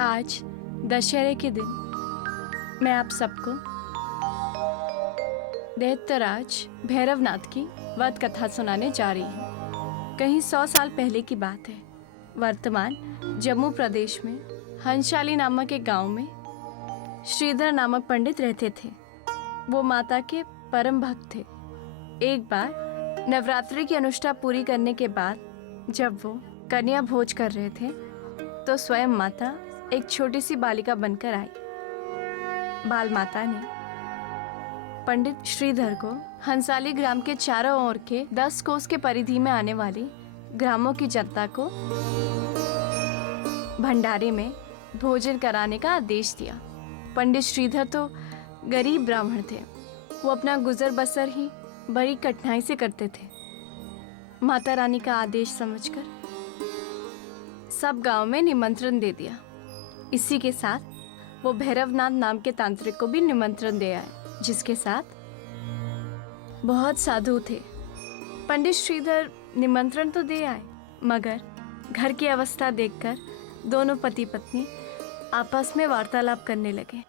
आज दशहरे के दिन मैं आप सबको दैत्यराज भैरवनाथ की वध कथा सुनाने जा रही हूँ। कहीं 100 साल पहले की बात है। वर्तमान जम्मू प्रदेश में हंसाली नामक एक गांव में श्रीधर नामक पंडित रहते थे। वो माता के परम भक्त थे। एक बार नवरात्रि की अनुष्ठा पूरी करने के बाद जब वो कन्या भोज कर रहे थे तो स्वयं माता एक छोटी सी बालिका बनकर आई। बाल माता ने पंडित श्रीधर को हंसाली ग्राम के चारों ओर के 10 कोस के परिधि में आने वाली ग्रामों की जनता को भंडारे में भोजन कराने का आदेश दिया। पंडित श्रीधर तो गरीब ब्राह्मण थे। वो अपना गुजर बसर ही बड़ी कठिनाई से करते थे। माता रानी का आदेश समझकर सब गांव में निमंत्रण दे दिया। इसी के साथ वो भैरवनाथ नाम के तांत्रिक को भी निमंत्रण दे आए, जिसके साथ बहुत साधु थे। पंडित श्रीधर निमंत्रण तो दे आए, मगर घर की अवस्था देखकर दोनों पति पत्नी आपस में वार्तालाप करने लगे।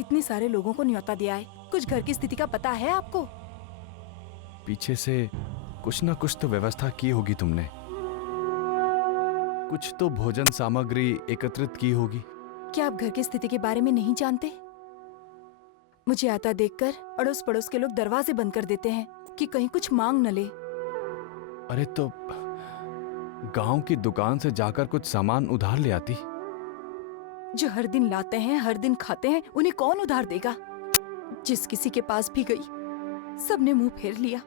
इतने सारे लोगों को न्योता दिया है, कुछ घर की स्थिति का पता है आपको? पीछे से कुछ ना कुछ तो व्यवस्था की होगी तुमने। कुछ तो भोजन सामग्री एकत्रित की होगी। क्या आप घर की स्थिति के बारे में नहीं जानते? मुझे आता देखकर अड़ोस पड़ोस के लोग दरवाजे बंद कर देते हैं कि कहीं कुछ मांग न ले। अरे तो गांव की दुकान से जाकर कुछ सामान उधार ले आती। जो हर दिन लाते हैं, हर दिन खाते हैं, उन्हें कौन उधार देगा? जिस किसी के पास भी गई सबने मुंह फेर लिया।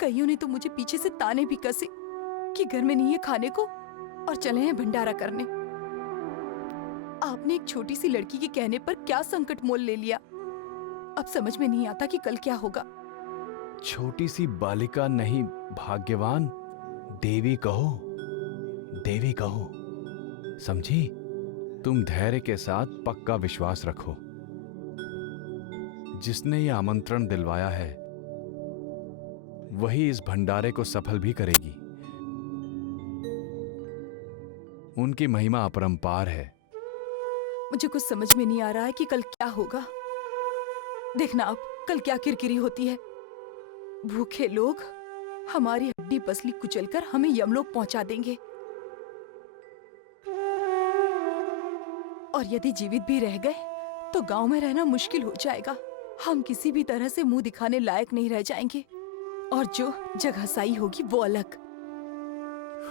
कईयों ने तो मुझे पीछे से ताने भी कसे कि घर में नहीं है खाने को और चले हैं भंडारा करने। आपने एक छोटी सी लड़की के कहने पर क्या संकट मोल ले लिया। अब समझ में नहीं आता कि कल क्या होगा। छोटी सी बालिका नहीं, भाग्यवान देवी कहो, देवी कहो, समझी? तुम धैर्य के साथ पक्का विश्वास रखो। जिसने ये आमंत्रण दिलवाया है वही इस भंडारे को सफल भी करेगी। उनकी महिमा अपरंपार है। मुझे कुछ समझ में नहीं आ रहा है कि कल क्या होगा। देखना आप, कल क्या किरकिरी होती है। भूखे लोग हमारी हड्डी पसली कुचलकर हमें यमलोक पहुंचा देंगे, और यदि जीवित भी रह गए तो गांव में रहना मुश्किल हो जाएगा। हम किसी भी तरह से मुंह दिखाने लायक नहीं रह जाएंगे, और जो जगहसाई होगी वो अलग।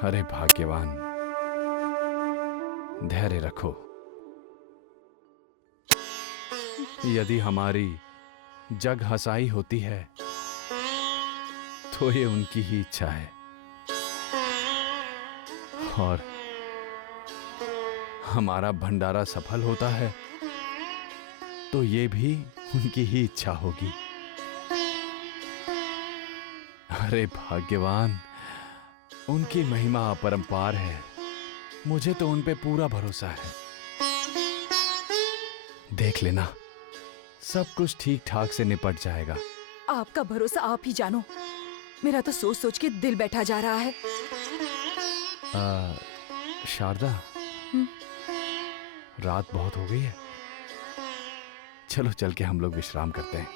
अरे भाग्यवान, धैर्य रखो। यदि हमारी जग हसाई होती है तो ये उनकी ही इच्छा है, और हमारा भंडारा सफल होता है तो ये भी उनकी ही इच्छा होगी। अरे भाग्यवान, उनकी महिमा अपरंपार है। मुझे तो उन पे पूरा भरोसा है। देख लेना, सब कुछ ठीक ठाक से निपट जाएगा। आपका भरोसा आप ही जानो। मेरा तो सोच सोच के दिल बैठा जा रहा है। शारदा, रात बहुत हो गई है, चलो चल के हम लोग विश्राम करते हैं।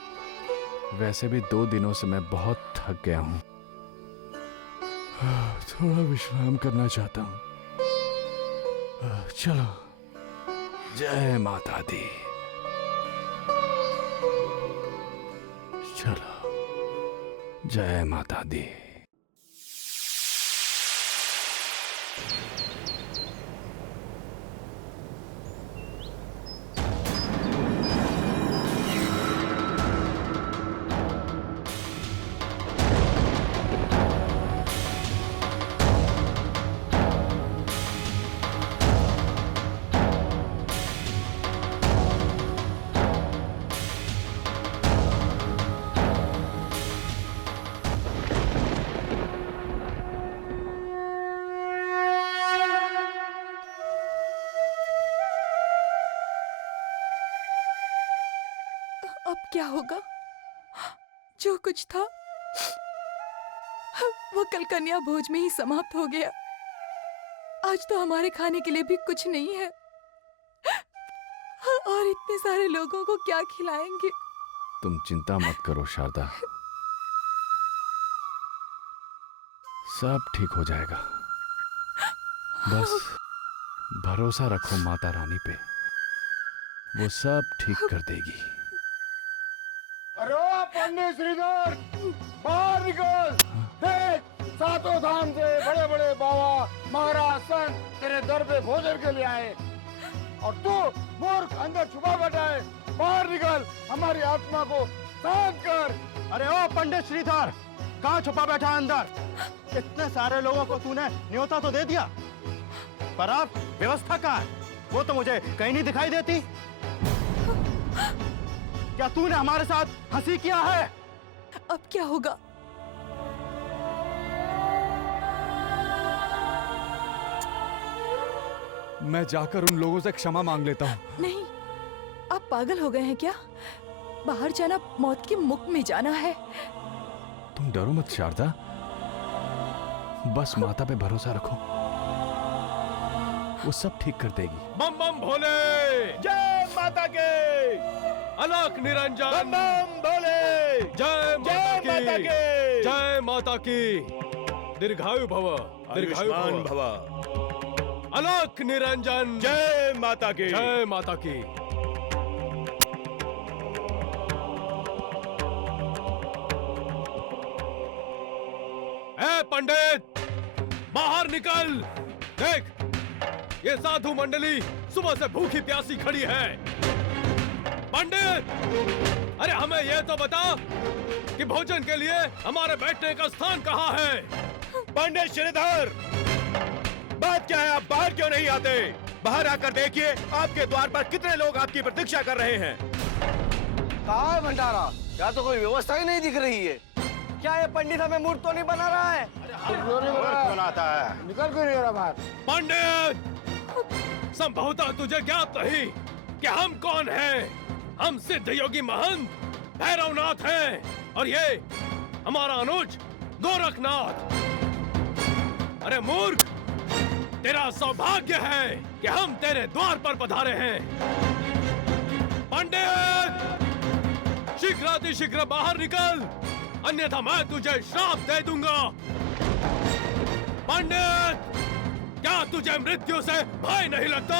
वैसे भी 2 दिनों से मैं बहुत थक गया हूं, थोड़ा विश्राम करना चाहता हूं। चलो, जय माता दी। चलो, जय माता दी। क्या होगा? जो कुछ था वो कल कन्या भोज में ही समाप्त हो गया। आज तो हमारे खाने के लिए भी कुछ नहीं है और इतने सारे लोगों को क्या खिलाएंगे? तुम चिंता मत करो शारदा, सब ठीक हो जाएगा। बस भरोसा रखो माता रानी पे, वो सब ठीक कर देगी। अरे ओ पंडित श्रीधर, बाहर निकल। देख, सातों धाम से बड़े बड़े बाबा महाराज संत तेरे दर पे भोजन के लिए आए और तू मूर्ख अंदर छुपा बैठा है। बाहर निकल, हमारी आत्मा को शांत कर। अरे ओ पंडित श्रीधर, कहाँ छुपा बैठा है अंदर? इतने सारे लोगों को तूने न्योता तो दे दिया, पर अब व्यवस्था कहाँ है? वो तो मुझे कहीं नहीं दिखाई देती। क्या तूने हमारे साथ हंसी किया है? अब क्या होगा? मैं जाकर उन लोगों से क्षमा मांग लेता हूँ। नहीं, आप पागल हो गए हैं क्या? बाहर जाना मौत के मुख में जाना है। तुम डरो मत शारदा, बस माता पे भरोसा रखो, वो सब ठीक कर देगी। बम बम भोले, जय माता के। अलख निरंजन, बम बम भोले, जय माता की, जय माता की। दीर्घायु भव, दीर्घायु भव। अलख निरंजन, जय माता की, जय माता की। ए पंडित, बाहर निकल। देख, ये साधु मंडली सुबह से भूखी प्यासी खड़ी है। पंडित, अरे हमें ये तो बता कि भोजन के लिए हमारे बैठने का स्थान कहाँ है? पंडित श्रीधर, बात क्या है? आप बाहर क्यों नहीं आते? बाहर आकर देखिए, आपके द्वार पर कितने लोग आपकी प्रतीक्षा कर रहे हैं। कहाँ है भंडारा? यहाँ तो कोई व्यवस्था ही नहीं दिख रही है। क्या ये पंडित हमें मूर्त तो नहीं बना रहा है? बनाता है, निकल क्यों नहीं रहा बाहर? पंडित, संभवतः तुझे ज्ञात नहीं कि हम कौन हैं। हम सिद्ध योगी महंत भैरवनाथ हैं और ये हमारा अनुज गोरखनाथ। अरे मूर्ख, तेरा सौभाग्य है कि हम तेरे द्वार पर पधारे हैं। पंडित, शीघ्रातिशीघ्र बाहर निकल, अन्यथा मैं तुझे श्राप दे दूंगा। पंडित, क्या तुझे मृत्यु से भय नहीं लगता?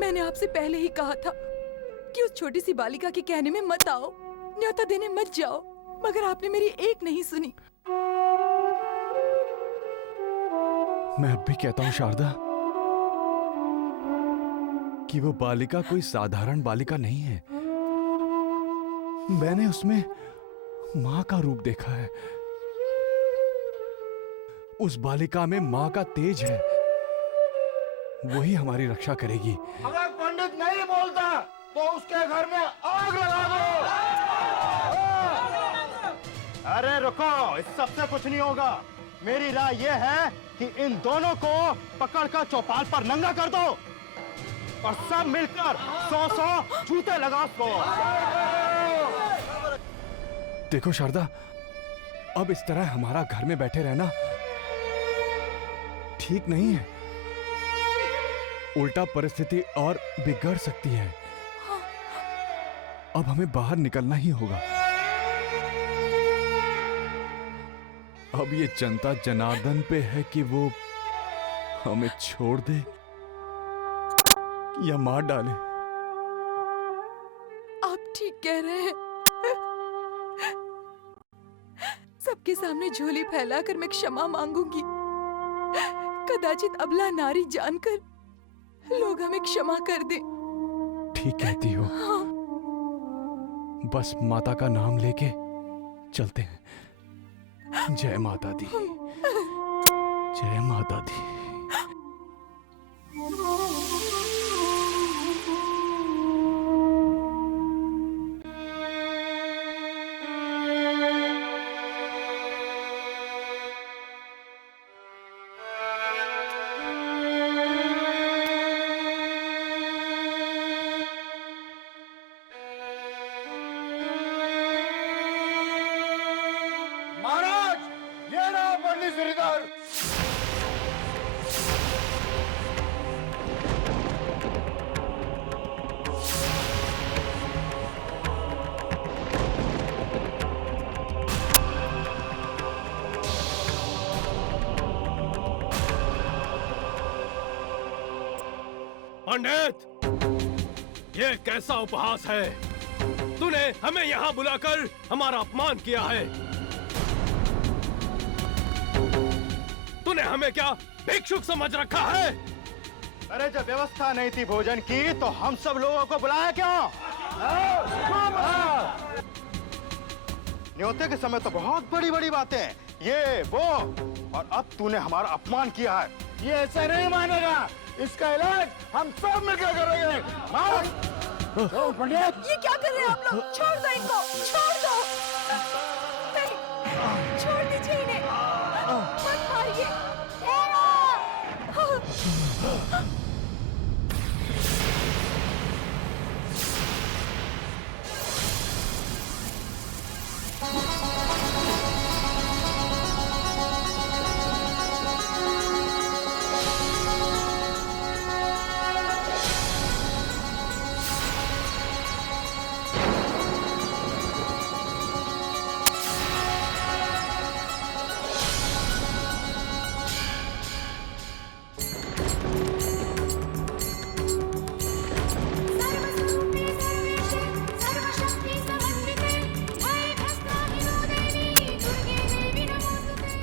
मैंने आपसे पहले ही कहा था कि उस छोटी सी बालिका के कहने में मत आओ, न्योता देने मत जाओ, मगर आपने मेरी एक नहीं सुनी। मैं अब भी कहता हूँ शारदा कि वो बालिका कोई साधारण बालिका नहीं है। मैंने उसमें माँ का रूप देखा है। उस बालिका में माँ का तेज है, वही हमारी रक्षा करेगी। अगर पंडित नहीं बोलता तो उसके घर में आग लगा दो। अरे रुको, इस सबसे कुछ नहीं होगा। मेरी राय यह है कि इन दोनों को पकड़कर चौपाल पर नंगा कर दो और सब मिलकर 100 जूते लगा उसको। देखो शारदा, अब इस तरह हमारा घर में बैठे रहना ठीक नहीं है। उल्टा परिस्थिति और बिगड़ सकती है। अब हमें बाहर निकलना ही होगा। अब ये जनता जनार्दन पे है कि वो हमें छोड़ दे या मार डाले। आप ठीक कह रहे हैं। सबके सामने झोली फैलाकर मैं क्षमा मांगूंगी। कदाचित अबला नारी जानकर लोग हमें क्षमा कर दें। ठीक कहती हो। बस माता का नाम लेके चलते हैं। जय माता दी, जय माता दी। पंडित श्रीधर। पंडित, ये कैसा उपहास है? तूने हमें यहाँ बुलाकर हमारा अपमान किया है। तूने हमें क्या भिक्षुक समझ रखा है? अरे जब व्यवस्था नहीं थी भोजन की तो हम सब लोगों को बुलाया क्यों? न्योते के समय तो बहुत बड़ी बड़ी बातें, ये वो, और अब तूने हमारा अपमान किया है। ये ऐसा नहीं मानेगा, इसका इलाज हम सब मिलकर करेंगे। पंडित, ये क्या कर रहे हैं आप लोग? छोड़ दो इनको, छोड़ दो। नहीं, छोड़ दीजिए इन्हें, मत मारिए।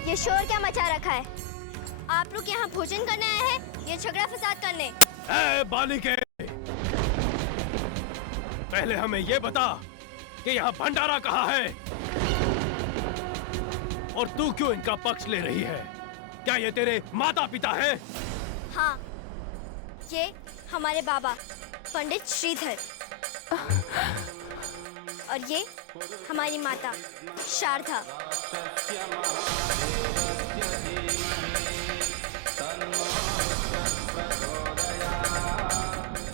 ये शोर क्या मचा रखा है? आप लोग यहाँ भोजन करने आए हैं, ये झगड़ा फसाद करने? ए बालिके, पहले हमें ये बता कि यहाँ भंडारा कहाँ है और तू क्यों इनका पक्ष ले रही है? क्या ये तेरे माता पिता हैं? हाँ, ये हमारे बाबा पंडित श्रीधर और ये हमारी माता शारदा।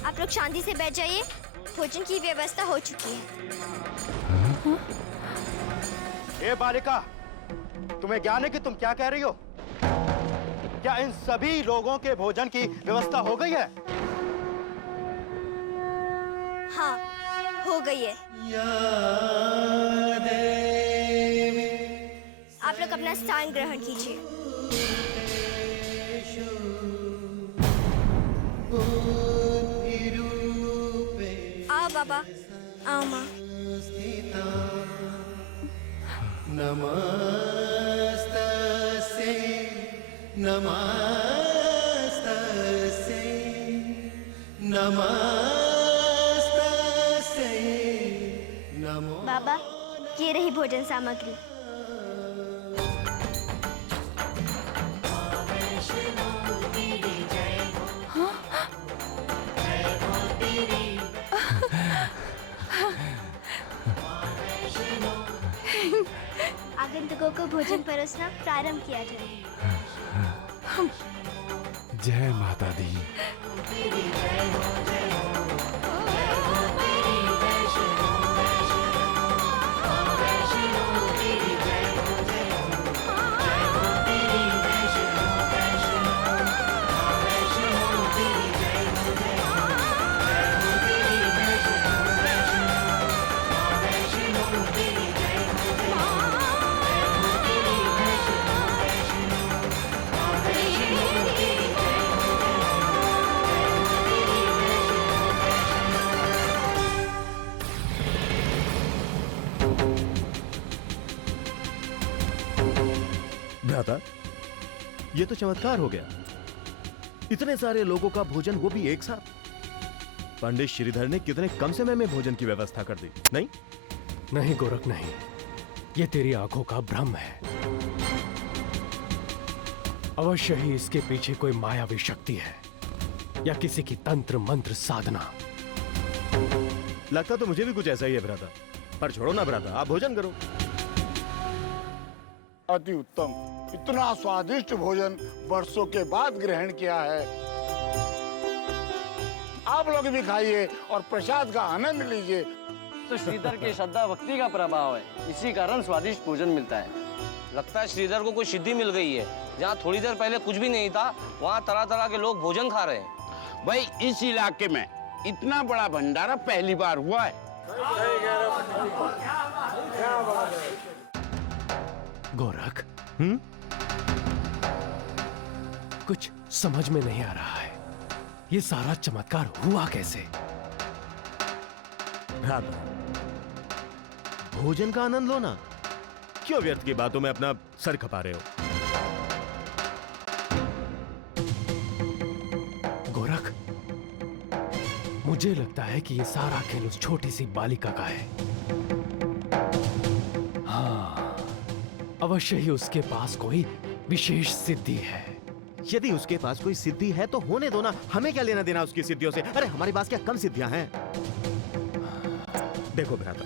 आप लोग शांति से बैठ जाइए, भोजन की व्यवस्था हो चुकी है। ए बालिका, तुम्हें ज्ञान है कि तुम क्या कह रही हो? क्या इन सभी लोगों के भोजन की व्यवस्था हो गई है? हाँ, हो गई है। आप लोग अपना स्थान ग्रहण कीजिए। आओ बाबा, आओ माँ। नमस्तस्यै नमस्तस्यै नमस्तस्यै नमो। बाबा, ये रही भोजन सामग्री। आगंतुकों को भोजन परोसना प्रारंभ किया जाए। जय माता दी। भ्राता, ये तो चमत्कार हो गया। इतने सारे लोगों का भोजन, वो भी एक साथ। पंडित श्रीधर ने कितने कम समय में भोजन की व्यवस्था कर दी, नहीं? नहीं गोरख, नहीं। ये तेरी आंखों का भ्रम है। अवश्य ही इसके पीछे कोई मायावी शक्ति है या किसी की तंत्र मंत्र साधना। लगता तो मुझे भी कुछ ऐसा ही है भ्राता, पर छोड़ो ना भ्राता, आप भोजन करो। अति उत्तम, इतना स्वादिष्ट भोजन वर्षों के बाद ग्रहण किया है। आप लोग भी खाइए और प्रसाद का आनंद लीजिए। तो श्रीधर की श्रद्धा भक्ति का प्रभाव है, इसी कारण स्वादिष्ट भोजन मिलता है। लगता है श्रीधर को कोई सिद्धि मिल गई है। जहाँ थोड़ी देर पहले कुछ भी नहीं था, वहाँ तरह तरह के लोग भोजन खा रहे हैं। भाई इस इलाके में इतना बड़ा भंडारा पहली बार हुआ है। गोरख, कुछ समझ में नहीं आ रहा है, ये सारा चमत्कार हुआ कैसे? भ्राता, भोजन का आनंद लो ना, क्यों व्यर्थ की बातों में अपना सर खपा रहे हो? गोरख, मुझे लगता है कि ये सारा खेल उस छोटी सी बालिका का है। हाँ, अवश्य ही उसके पास कोई विशेष सिद्धि है। यदि उसके पास कोई सिद्धि है तो होने दो ना, हमें क्या लेना देना उसकी सिद्धियों से? अरे हमारे पास क्या कम सिद्धियां हैं? देखो भ्राता,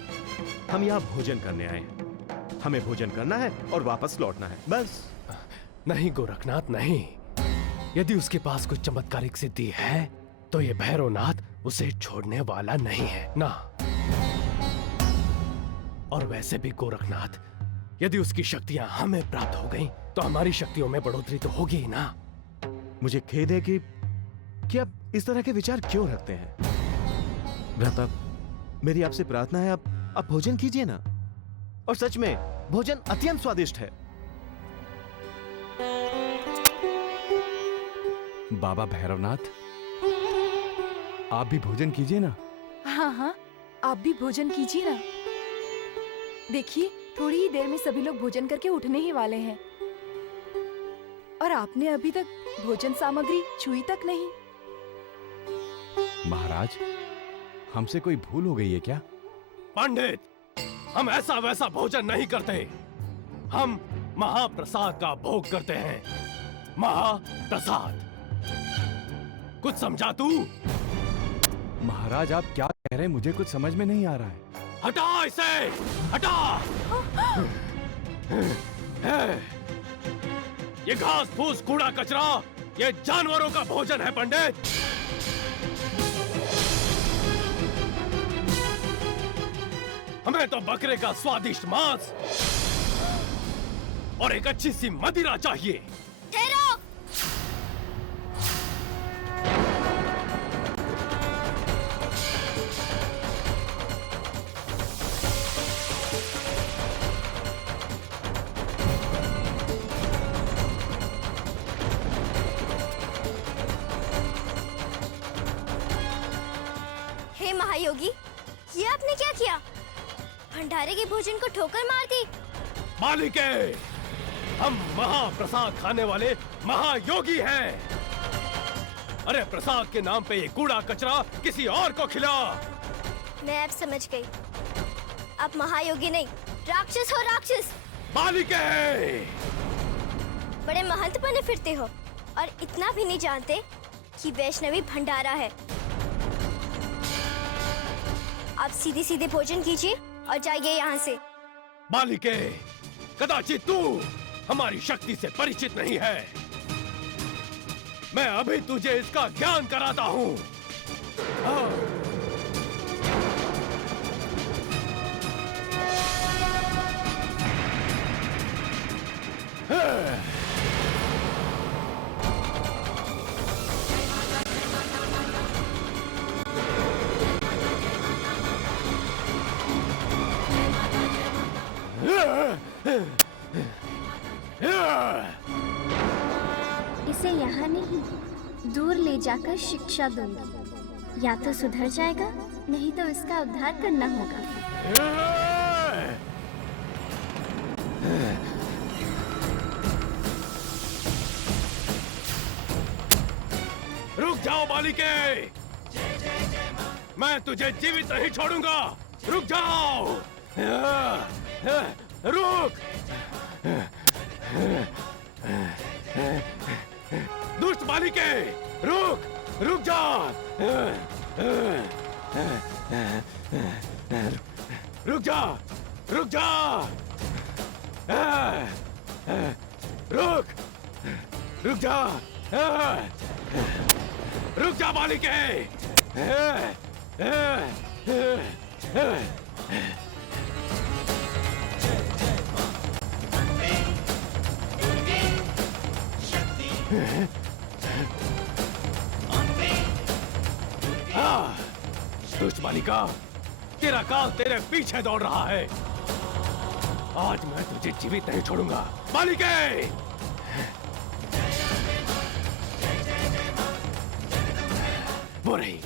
हम यहाँ भोजन करने आए हैं, हमें भोजन करना है और वापस लौटना है, बस। नहीं गोरखनाथ, नहीं। यदि उसके पास कोई चमत्कारिक सिद्धि है तो ये भैरवनाथ उसे छोड़ने वाला नहीं है ना। और वैसे भी गोरखनाथ, यदि उसकी शक्तियां हमें प्राप्त हो गईं, तो हमारी शक्तियों में बढ़ोतरी तो होगी ही ना। मुझे खेद है कि आप इस तरह के विचार क्यों रखते हैं। भ्राता, मेरी आपसे प्रार्थना है, आप भोजन कीजिए ना। और सच में भोजन अत्यंत स्वादिष्ट है। बाबा भैरवनाथ, आप भी भोजन कीजिए ना। हाँ हाँ, आप भी भोजन कीजिए ना। देखिए, थोड़ी ही देर में सभी लोग भोजन करके उठने ही वाले हैं और आपने अभी तक भोजन सामग्री छुई तक नहीं। महाराज, हमसे कोई भूल हो गई है क्या? पंडित, हम ऐसा वैसा भोजन नहीं करते, हम महाप्रसाद का भोग करते हैं। महाप्रसाद, कुछ समझा तू? महाराज, आप क्या कह रहे हैं? मुझे कुछ समझ में नहीं आ रहा है। हटा इसे, हटा! ये घास फूस कूड़ा कचरा, ये जानवरों का भोजन है पंडित। हमें तो बकरे का स्वादिष्ट मांस और एक अच्छी सी मदिरा चाहिए। ठहरो! हे महायोगी, ये आपने क्या किया? भंडारे के भोजन को ठोकर मार दी। मालिके, हम महाप्रसाद खाने वाले महायोगी हैं। अरे प्रसाद के नाम पे ये कूड़ा कचरा किसी और को खिला। मैं अब समझ गई, आप महायोगी नहीं, राक्षस हो, राक्षस। मालिके, बड़े महंत बने फिरते हो और इतना भी नहीं जानते कि वैष्णवी भंडारा है। आप सीधे सीधे भोजन कीजिए और जाइए यहाँ से। मालिके, कदाचित तू हमारी शक्ति से परिचित नहीं है। मैं अभी तुझे इसका ज्ञान कराता हूँ। इसे यहाँ नहीं, दूर ले जाकर शिक्षा दूंगी। या तो सुधर जाएगा, नहीं तो इसका उद्धार करना होगा। रुक जाओ बालिके, मैं तुझे जीवित नहीं छोड़ूंगा। रुक जाओ, रुक। दुष्ट बालिके, रुक, रुक जा। रुक जा, रुक जा। रुक, रुक जा। रुक जा बालिके। दुष्ट बालिका, तेरा काल तेरे पीछे दौड़ रहा है। आज मैं तुझे जीवित नहीं छोड़ूंगा। बालिके! वो रही।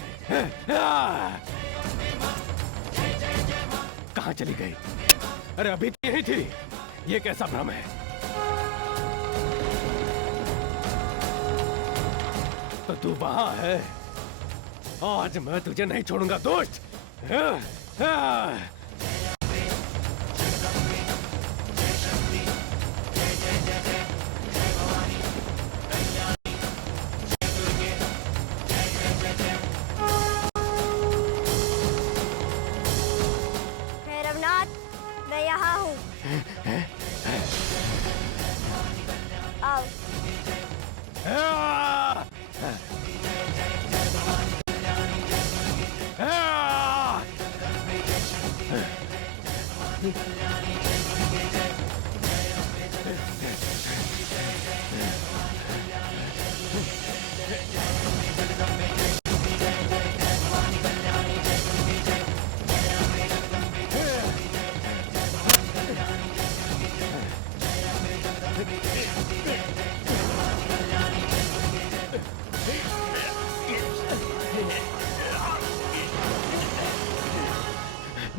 कहां चली गई? अरे अभी तो यही थी। ये कैसा भ्रम है? तो तू वहां है। आज मैं तुझे नहीं छोड़ूंगा दोस्त। भैरवनाथ, मैं यहाँ हूँ। आओ।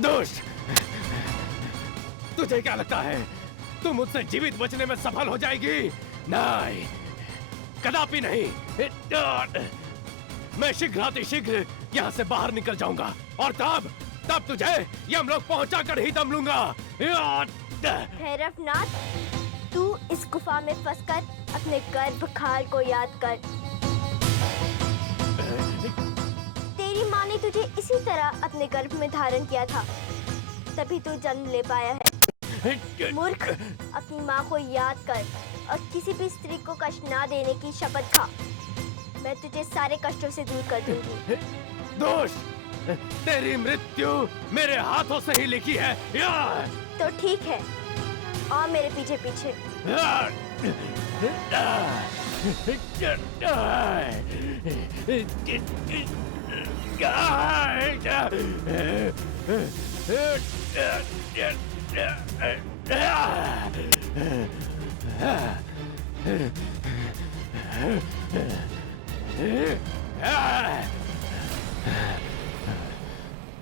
दोस्त, तुझे क्या लगता है तू मुझसे जीवित बचने में सफल हो जाएगी? नहीं, कदापि नहीं। मैं शीघ्र यहाँ से बाहर निकल जाऊंगा और तब तुझे यमलोक पहुंचा कर ही दम लूंगा। भैरवनाथ, तू इस गुफा में फंसकर अपने गर्भकाल को याद कर। तेरी माँ ने तुझे इसी तरह अपने गर्भ में धारण किया था, तभी तू जन्म ले पाया है। मूर्ख, अपनी माँ को याद कर और किसी भी स्त्री को कष्ट ना देने की शपथ खा। मैं तुझे सारे कष्टों से दूर कर दूंगी। दोस्त, तेरी मृत्यु मेरे हाथों से ही लिखी है। तो ठीक है, आ मेरे पीछे पीछे।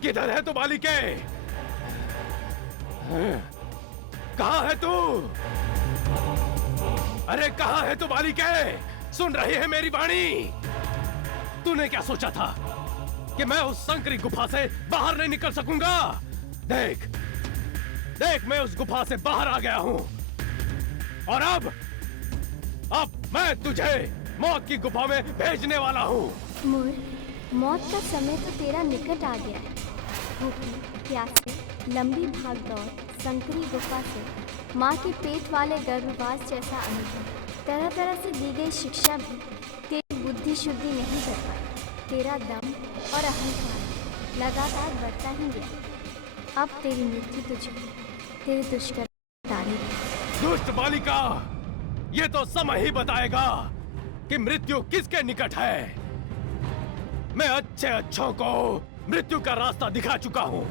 किधर है तू बालिके? कहाँ है तू? अरे कहाँ है तू बालिके? सुन रही है मेरी वाणी? तूने क्या सोचा था कि मैं उस संकरी गुफा से बाहर नहीं निकल सकूंगा? देख, मैं उस गुफा से बाहर आ गया हूं और अब मैं तुझे मौत की गुफा में भेजने वाला हूं। मौत का समय तो तेरा निकट आ गया है। भूखी, प्यासी, लंबी भाग दौड़, संकरी गुफा से माँ के पेट वाले गर्भवास जैसा अनुभव, तरह तरह से दी गई शिक्षा भी तेरी बुद्धि शुद्धि नहीं कर पाई। तेरा दम और अहंकार लगातार बढ़ता ही गया। अब तेरी मृत्यु तुझको तेरे दुष्कर्म तारेगी। दुष्ट बालिका, ये तो समय ही बताएगा कि मृत्यु किसके निकट है। मैं अच्छों को मृत्यु का रास्ता दिखा चुका हूं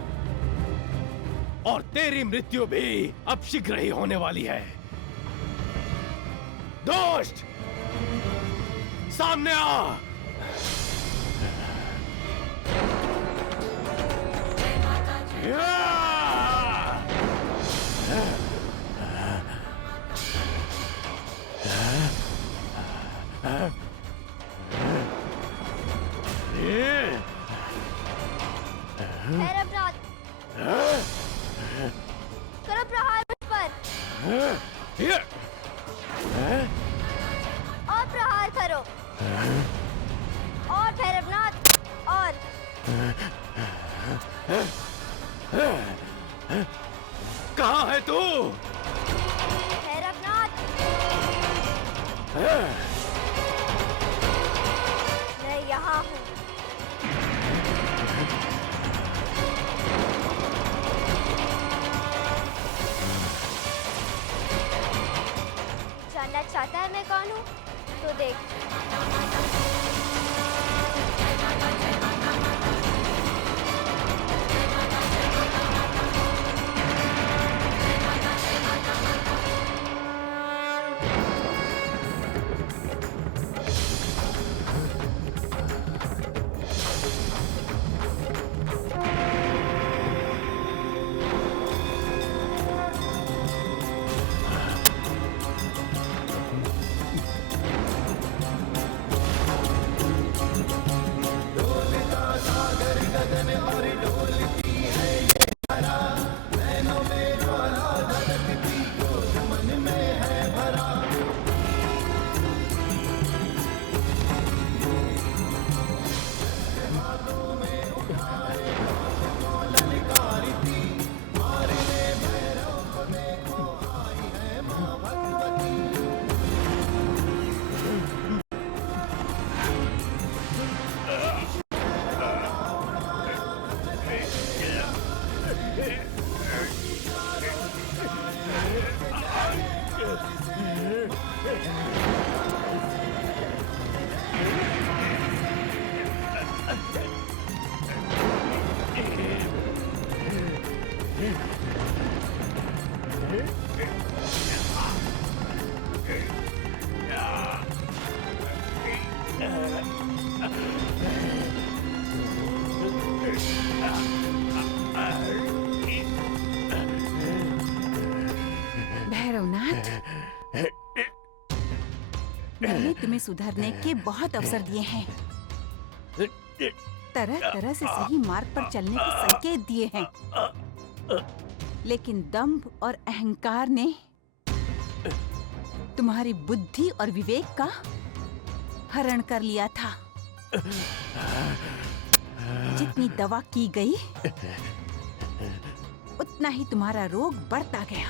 और तेरी मृत्यु भी अब शीघ्र ही होने वाली है। दोस्त, सामने आ। भैरवनाथ, करो प्रहार मुझ पर। और प्रहार करो। और भैरवनाथ, और कहाँ है तू? भैरवनाथ, मैं यहाँ हूँ। जाना चाहता है मैं कौन हूँ? तो देख। भैरवनाथ, मैंने तुम्हें सुधरने के बहुत अवसर दिए हैं, तरह तरह से सही मार्ग पर चलने के संकेत दिए हैं, लेकिन दंभ और अहंकार ने तुम्हारी बुद्धि और विवेक का हरण कर लिया था। जितनी दवा की गई उतना ही तुम्हारा रोग बढ़ता गया।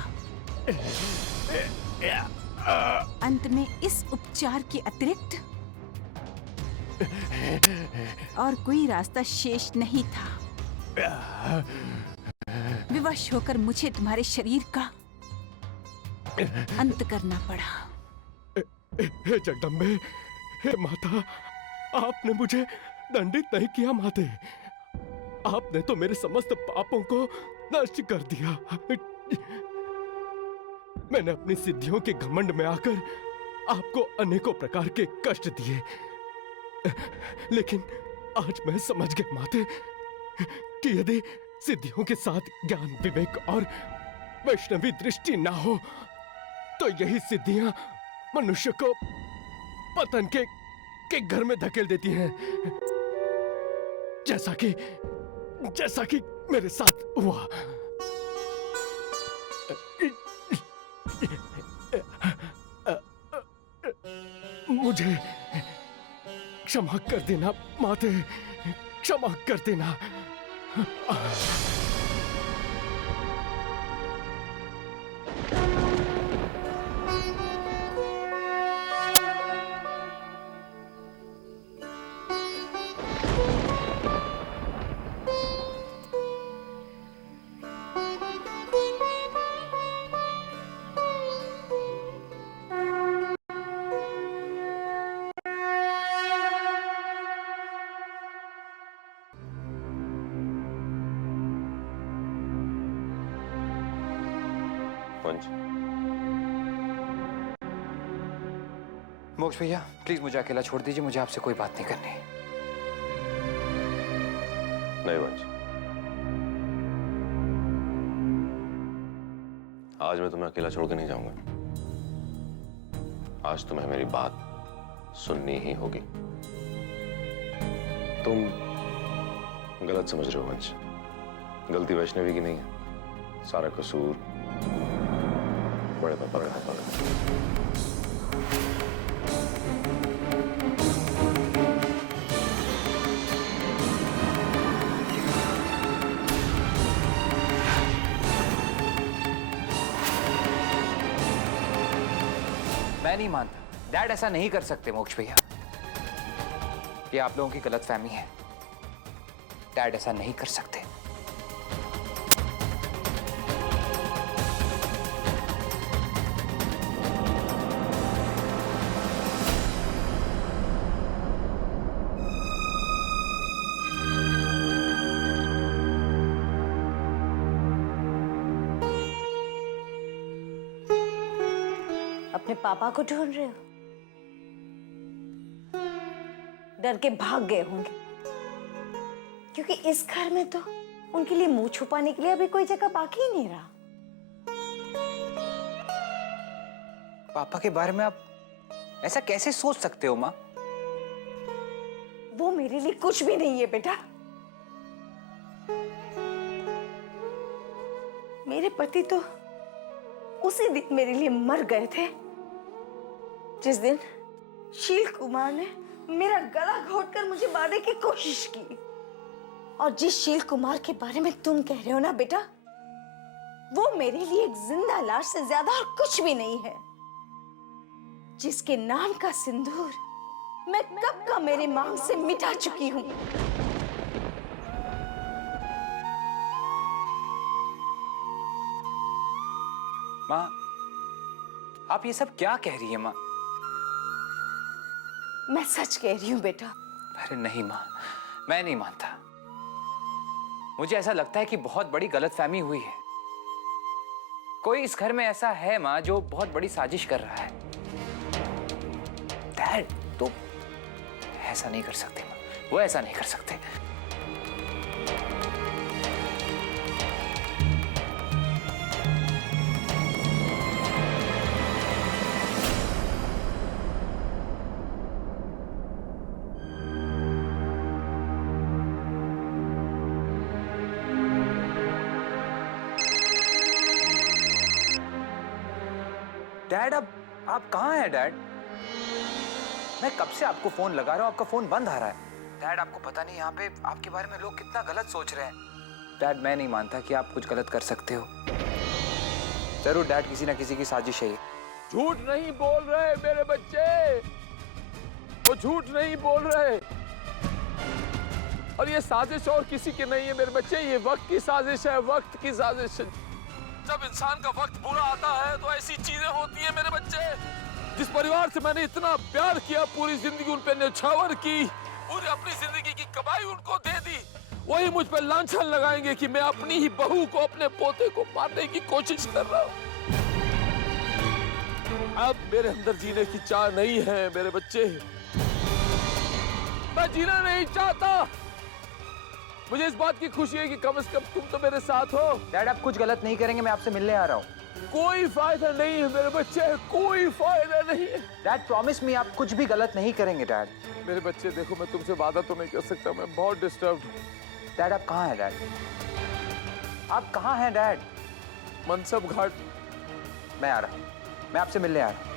अंत में इस उपचार के अतिरिक्त और कोई रास्ता शेष नहीं था। विवश होकर मुझे तुम्हारे शरीर का अंत करना पड़ा। हे जगदम्बे, हे माता, आपने मुझे दंडित नहीं किया माते। आपने तो मेरे समस्त पापों को नष्ट कर दिया। मैंने अपनी सिद्धियों के घमंड में आकर आपको अनेकों प्रकार के कष्ट दिए, लेकिन आज मैं समझ गया माते कि यदि सिद्धियों के साथ ज्ञान, विवेक और वैष्णवी दृष्टि ना हो तो यही सिद्धियां मनुष्य को पतन के घर में धकेल देती हैं, जैसा कि मेरे साथ हुआ। मुझे क्षमा कर देना माते, क्षमा कर देना। मोक्ष भैया, प्लीज मुझे अकेला छोड़ दीजिए, मुझे आपसे कोई बात नहीं करनी। नहीं वंश, आज मैं तुम्हें अकेला छोड़ के नहीं जाऊंगा। आज तुम्हें मेरी बात सुननी ही होगी। तुम गलत समझ रहे हो वंश, गलती वैष्णवी की नहीं है, सारा कसूर बड़े पापा का। मैं नहीं मानता, डैड ऐसा नहीं कर सकते मोक्ष भैया। ये आप लोगों की गलतफहमी है, डैड ऐसा नहीं कर सकते। अपने पापा को ढूंढ रहे हो? डर के भाग गए होंगे, क्योंकि इस घर में तो उनके लिए मुंह छुपाने के लिए अभी कोई जगह बाकी ही नहीं रहा। पापा के बारे में आप ऐसा कैसे सोच सकते हो माँ? वो मेरे लिए कुछ भी नहीं है बेटा। मेरे पति तो उसी दिन मेरे लिए मर गए थे जिस दिन शील कुमार ने मेरा गला घोटकर मुझे मारने की कोशिश की। और जिस शील कुमार के बारे में तुम कह रहे हो ना बेटा, वो मेरे लिए एक जिंदा लाश से ज्यादा और कुछ भी नहीं है, जिसके नाम का सिंदूर मैं कब का मेरे मांग से मिटा चुकी हूं। माँ, आप ये सब क्या कह रही है माँ? मैं सच कह रही हूं बेटा। अरे नहीं माँ, मैं नहीं मानता। मुझे ऐसा लगता है कि बहुत बड़ी गलतफहमी हुई है। कोई इस घर में ऐसा है माँ जो बहुत बड़ी साजिश कर रहा है। डैड तो ऐसा नहीं कर सकते माँ, वो ऐसा नहीं कर सकते। डैड, अब आप कहाँ हैं डैड? मैं कब से आपको फोन लगा रहा हूँ, आपका फोन बंद आ रहा है। डैड, आपको पता नहीं यहाँ पे आपके बारे में लोग कितना गलत सोच रहे हैं। डैड, मैं नहीं मानता कि आप कुछ गलत कर सकते हो। जरूर डैड, किसी ना किसी की साजिश है ये। झूठ नहीं बोल रहे मेरे बच्चे, वो झूठ नहीं बोल रहे। और ये साजिश और किसी की नहीं है मेरे बच्चे, ये वक्त की साजिश है, वक्त की साजिश। जब इंसान का वक्त बुरा आता है तो ऐसी चीजें होती हैं मेरे बच्चे। जिस परिवार से मैंने इतना प्यार किया, पूरी जिंदगी उन पे न्यौछावर की, पूरी अपनी जिंदगी की कमाई उनको दे दी, वही मुझ पे लांछन लगाएंगे कि मैं अपनी ही बहू को, अपने पोते को मारने की कोशिश कर रहा हूँ। अब मेरे अंदर जीने की चाह नहीं है मेरे बच्चे, मैं जीना नहीं चाहता। मुझे इस बात की खुशी है कि कम से कम तुम तो मेरे साथ हो। डैड, आप कुछ गलत नहीं करेंगे, मैं आपसे मिलने आ रहा हूँ। कोई फायदा नहीं है मेरे बच्चे, कोई फायदा नहीं है। डैड, प्रॉमिस मी, आप कुछ भी गलत नहीं करेंगे डैड। मेरे बच्चे देखो, मैं तुमसे वादा तो नहीं कर सकता, मैं बहुत डिस्टर्ब हूँ। डैड, आप कहाँ हैं डैड? आप कहाँ हैं डैड? मनसब घाट। मैं आ रहा हूँ, मैं आपसे मिलने आ रहा हूँ।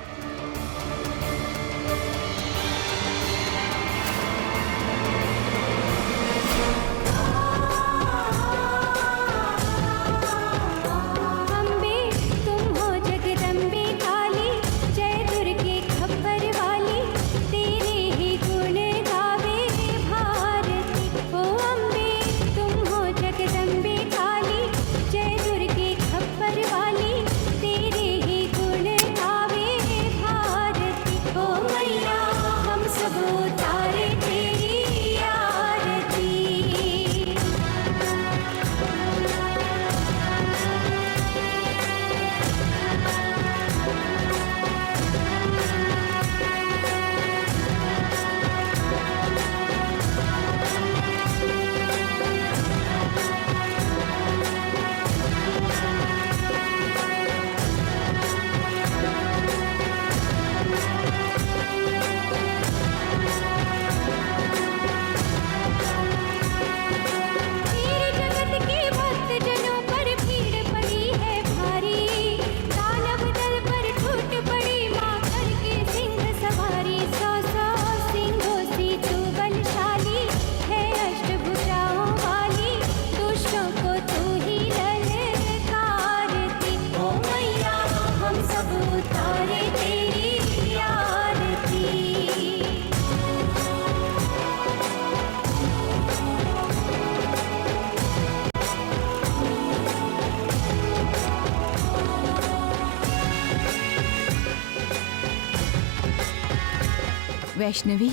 वैष्णवी,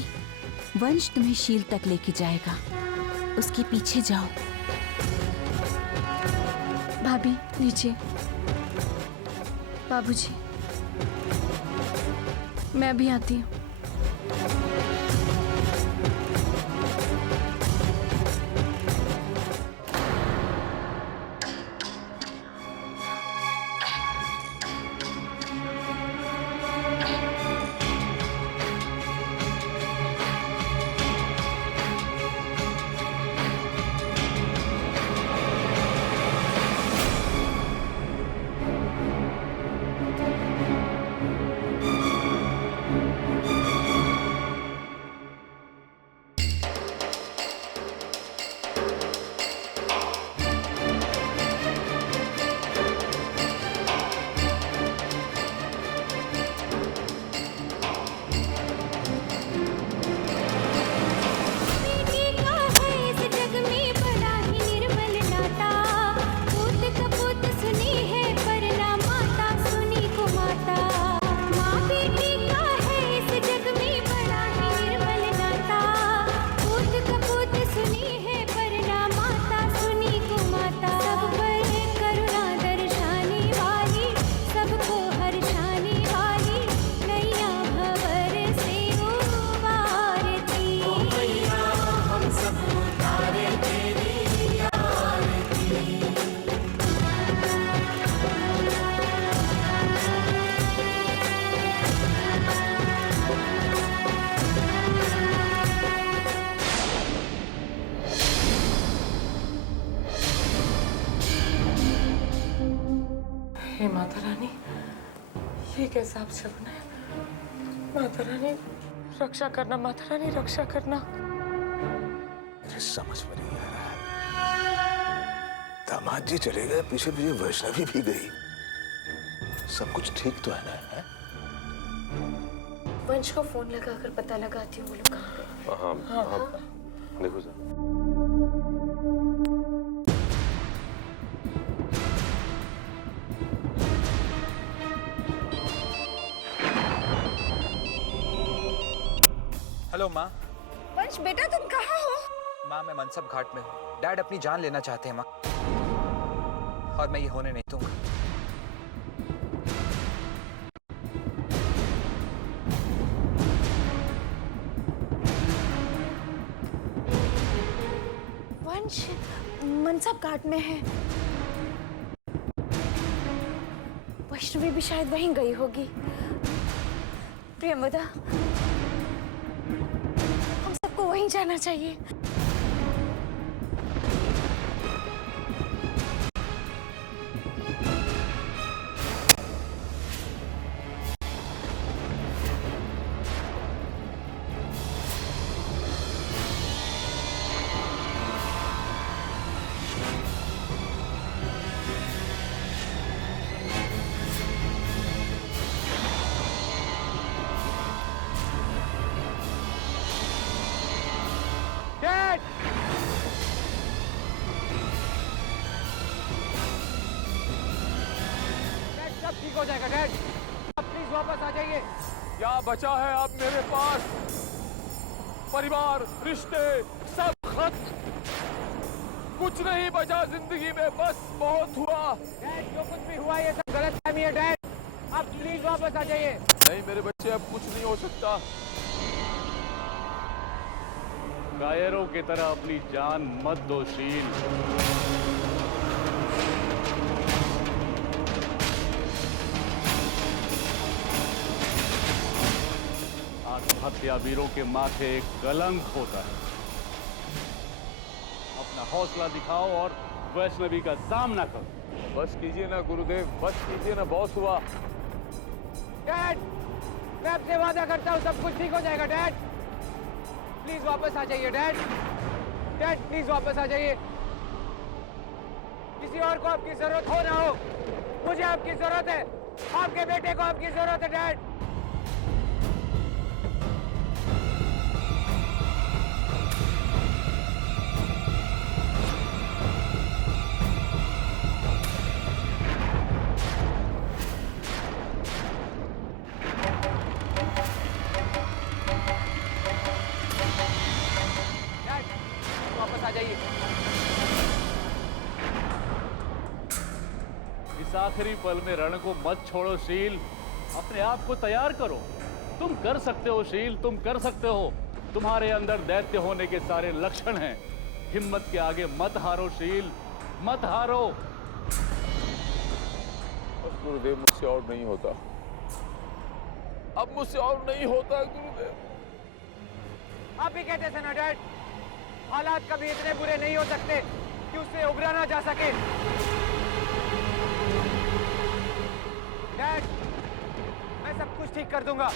वंश तुम्हें शील तक लेके जाएगा, उसके पीछे जाओ। भाभी नीचे। बाबूजी। मैं भी आती हूँ। हे माता रानी, ये कैसा आप शगुन है? माता रानी रक्षा करना, माता रानी रक्षा करना। मुझे समझ में नहीं आ रहा है। दामाद जी चले गए, पीछे पीछे वैष्णवी भी गई। सब कुछ ठीक तो है ना? है? वंश को फोन लगाकर पता लगाती हूँ वो लोग कहाँ गए। हाँ, हाँ, हाँ। देखो सर। हेलो माँ। वंश बेटा तुम कहाँ हो? माँ मैं मनसब घाट में हूँ। डैड अपनी जान लेना चाहते हैं माँ, और मैं ये होने नहीं दूंगा। वंश मनसब घाट में है। वैष्णवी भी शायद वहीं गई होगी। प्रियमदा, हम सबको वहीं जाना चाहिए। ठीक हो जाएगा डैड, आप प्लीज वापस आ जाइए। क्या बचा है अब मेरे पास? परिवार, रिश्ते, सब खत्म। कुछ नहीं बचा जिंदगी में, बस बहुत हुआ। डैड जो कुछ भी हुआ ये सब गलत फहमी है डैड, आप प्लीज वापस आ जाइए। नहीं मेरे बच्चे, अब कुछ नहीं हो सकता। कायरों की तरह अपनी जान मत दो शील। आत्महत्या वीरों के माथे एक कलंक होता है। अपना हौसला दिखाओ और वैष्णवी का सामना करो। बस कीजिए ना गुरुदेव, बस कीजिए ना, बहुत हुआ। डैड मैं आपसे वादा करता हूँ सब कुछ ठीक हो जाएगा डैड। प्लीज वापस आ जाइए डैड। डैड प्लीज वापस आ जाइए। किसी और को आपकी जरूरत हो ना हो, मुझे आपकी जरूरत है। आपके बेटे को आपकी जरूरत है डैड। इस आखिरी पल में रण को मत छोड़ो शील, अपने आप को तैयार करो। तुम कर सकते हो शील, तुम कर सकते हो। तुम्हारे अंदर दैत्य होने के सारे लक्षण हैं। हिम्मत के आगे मत हारो शील, मत हारो। बस गुरुदेव, मुझसे और नहीं होता, अब मुझसे और नहीं होता गुरुदेव। आप ही कहते थे ना डैड, हालात कभी इतने बुरे नहीं हो सकते कि उससे उभरा ना जा सके। डैड, मैं सब कुछ ठीक कर दूंगा।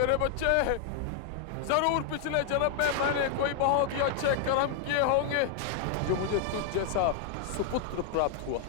मेरे बच्चे, जरूर पिछले जन्म में मैंने कोई बहुत ही अच्छे कर्म किए होंगे जो मुझे तुझ जैसा सुपुत्र प्राप्त हुआ।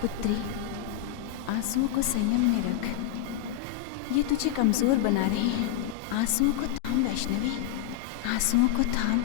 पुत्री, आंसुओं को संयम में रख। ये तुझे कमजोर बना रहे हैं। आंसुओं को थाम वैष्णवी, आंसुओं को थाम।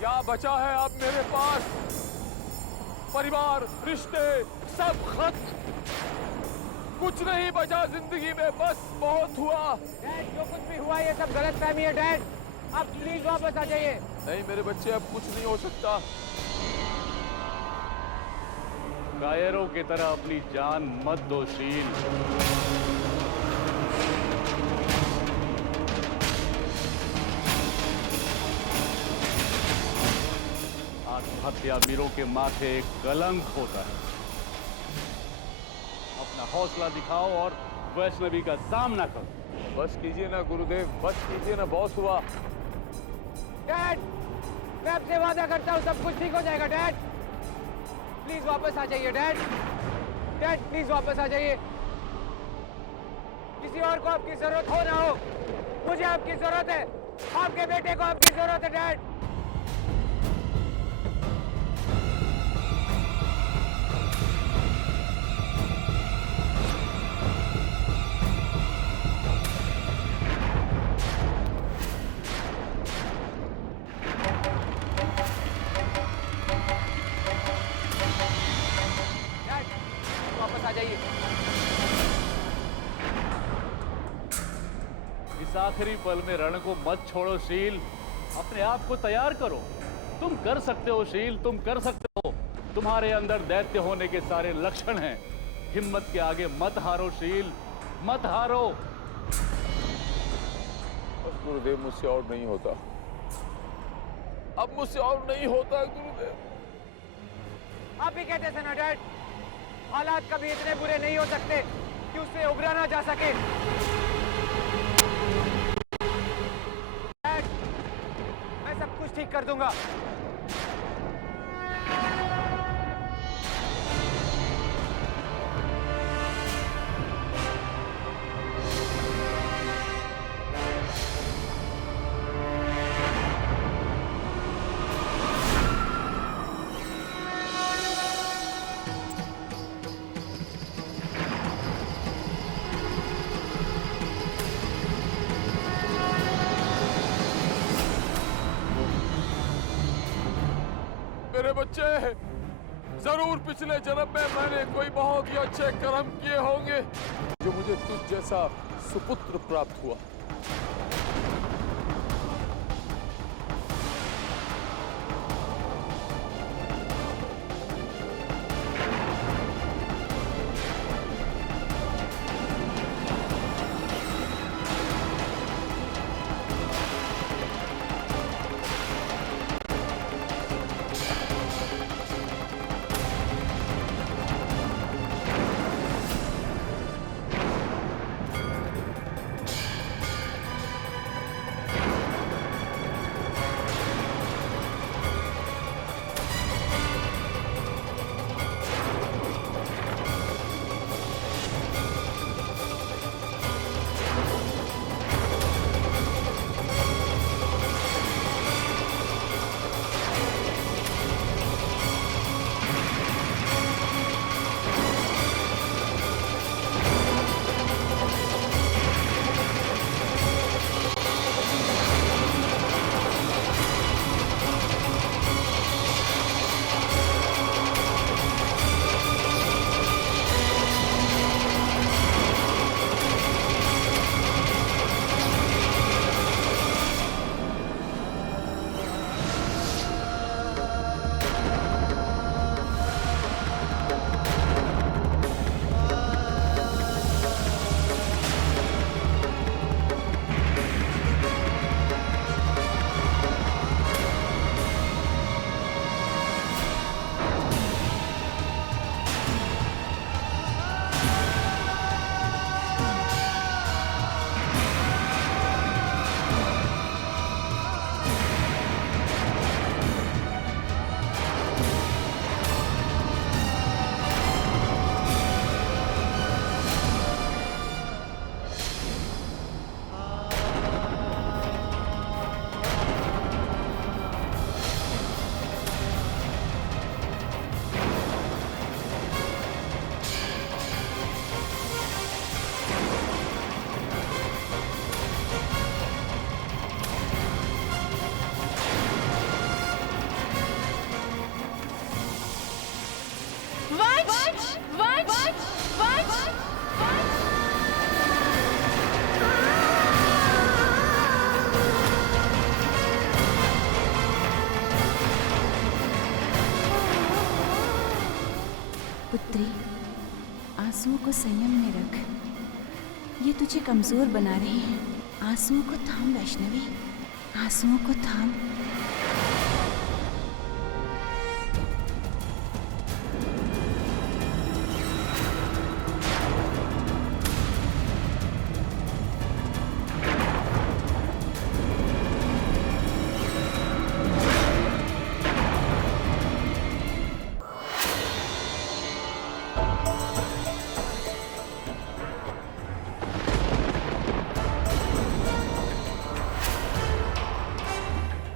क्या बचा है अब मेरे पास? परिवार, रिश्ते, सब खत्म। कुछ नहीं बचा जिंदगी में, बस बहुत हुआ। डैड, जो कुछ भी हुआ ये सब गलतफहमी है डैड। अब प्लीज वापस आ जाइए। नहीं मेरे बच्चे, अब कुछ नहीं हो सकता। कायरों की तरह अपनी जान मत दो शील। आत्महत्या वीरों के माथे एक कलंक होता है। अपना हौसला दिखाओ और वैष्णवी का सामना करो। बस कीजिए ना गुरुदेव, बस कीजिए ना, बहुत हुआ। डैड, मैं आपसे वादा करता हूँ सब कुछ ठीक हो जाएगा डैड। प्लीज वापस आ जाइए डैड। डैड प्लीज वापस आ जाइए। किसी और को आपकी जरूरत हो ना हो, मुझे आपकी जरूरत है। आपके बेटे को आपकी जरूरत है डैड। वापस आ जाइए। इस आखिरी पल में रण को मत छोड़ो शील। अपने आप को तैयार करो। तुम कर सकते हो शील, तुम कर सकते हो। तुम्हारे अंदर दैत्य होने के सारे लक्षण हैं। हिम्मत के आगे मत हारो शील, मत हारो। बस गुरुदेव, मुझसे और नहीं होता। अब मुझसे और नहीं होता गुरुदेव। आप ही कहते थे ना डैड, हालात कभी इतने बुरे नहीं हो सकते कि उससे उबरा ना जा सके। डैड, मैं सब कुछ ठीक कर दूंगा। मेरे बच्चे, जरूर पिछले जन्म में मैंने कोई बहुत ही अच्छे कर्म किए होंगे जो मुझे तुझ जैसा सुपुत्र प्राप्त हुआ। वंश वंश वंश पुत्री, आंसुओं को संयम में रख। ये तुझे कमजोर बना रहे हैं। आंसुओं को थाम वैष्णवी, आंसुओं को थाम।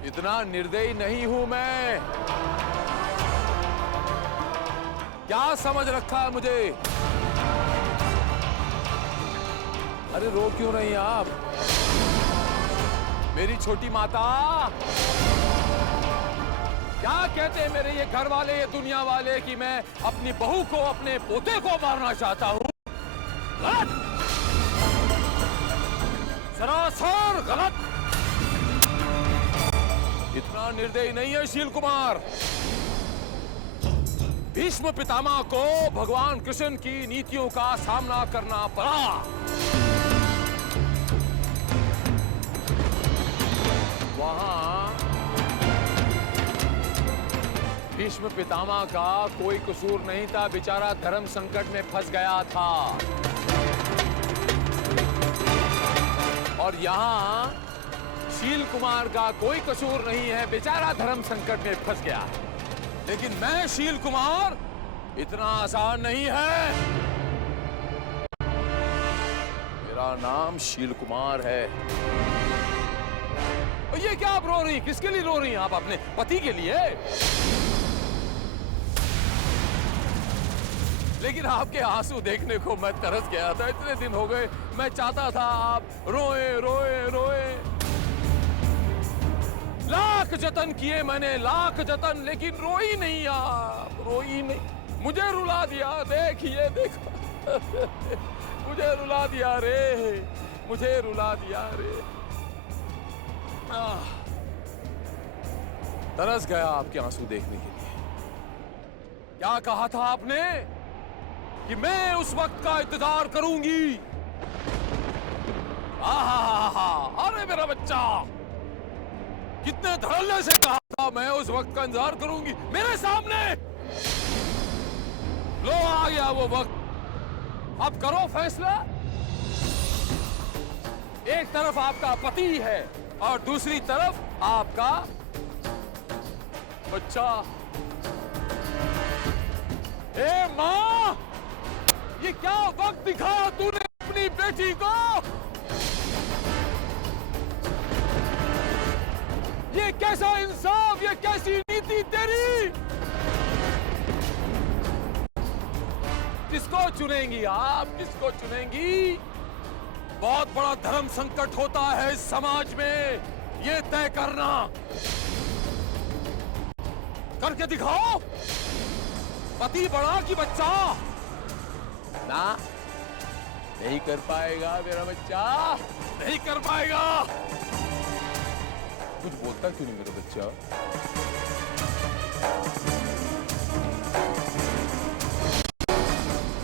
इतना निर्दयी नहीं हूं मैं। क्या समझ रखा है मुझे? अरे रो क्यों रही हैं आप? मेरी छोटी माता, क्या कहते हैं मेरे ये घर वाले, ये दुनिया वाले कि मैं अपनी बहू को, अपने पोते को मारना चाहता हूं? गलत, सरासर गलत। इतना निर्दयी नहीं है शील कुमार। भीष्म पितामह को भगवान कृष्ण की नीतियों का सामना करना पड़ा। वहां भीष्म पितामह का कोई कसूर नहीं था, बेचारा धर्म संकट में फंस गया था। और यहां शील कुमार का कोई कसूर नहीं है, बेचारा धर्म संकट में फंस गया। लेकिन मैं शील कुमार इतना आसान नहीं है। मेरा नाम शील कुमार है। और ये क्या आप रो रही, किसके लिए रो रही हैं आप? अपने पति के लिए? लेकिन आपके आंसू देखने को मैं तरस गया था। इतने दिन हो गए, मैं चाहता था आप रोए रोए रोए। लाख जतन किए मैंने, लाख जतन, लेकिन रोई नहीं आप, रोई नहीं। मुझे रुला दिया, देखिए देखो मुझे रुला दिया रे, मुझे रुला दिया रे। तरस गया आपके आंसू देखने के लिए। क्या कहा था आपने कि मैं उस वक्त का इंतजार करूंगी? अरे मेरा बच्चा, कितने धड़ल्ले से कहा था मैं उस वक्त का इंतजार करूंगी। मेरे सामने लो आ गया वो वक्त। अब करो फैसला। एक तरफ आपका पति है और दूसरी तरफ आपका बच्चा। ए मां, ये क्या वक्त दिखाया तूने अपनी बेटी को? ये कैसा इंसाफ, ये कैसी नीति तेरी? किसको चुनेंगी आप, किसको चुनेंगी? बहुत बड़ा धर्म संकट होता है इस समाज में, ये तय करना। करके दिखाओ। पति बड़ा कि बच्चा? ना, नहीं कर पाएगा मेरा बच्चा, नहीं कर पाएगा। कुछ बोलता क्यों नहीं मेरा बच्चा?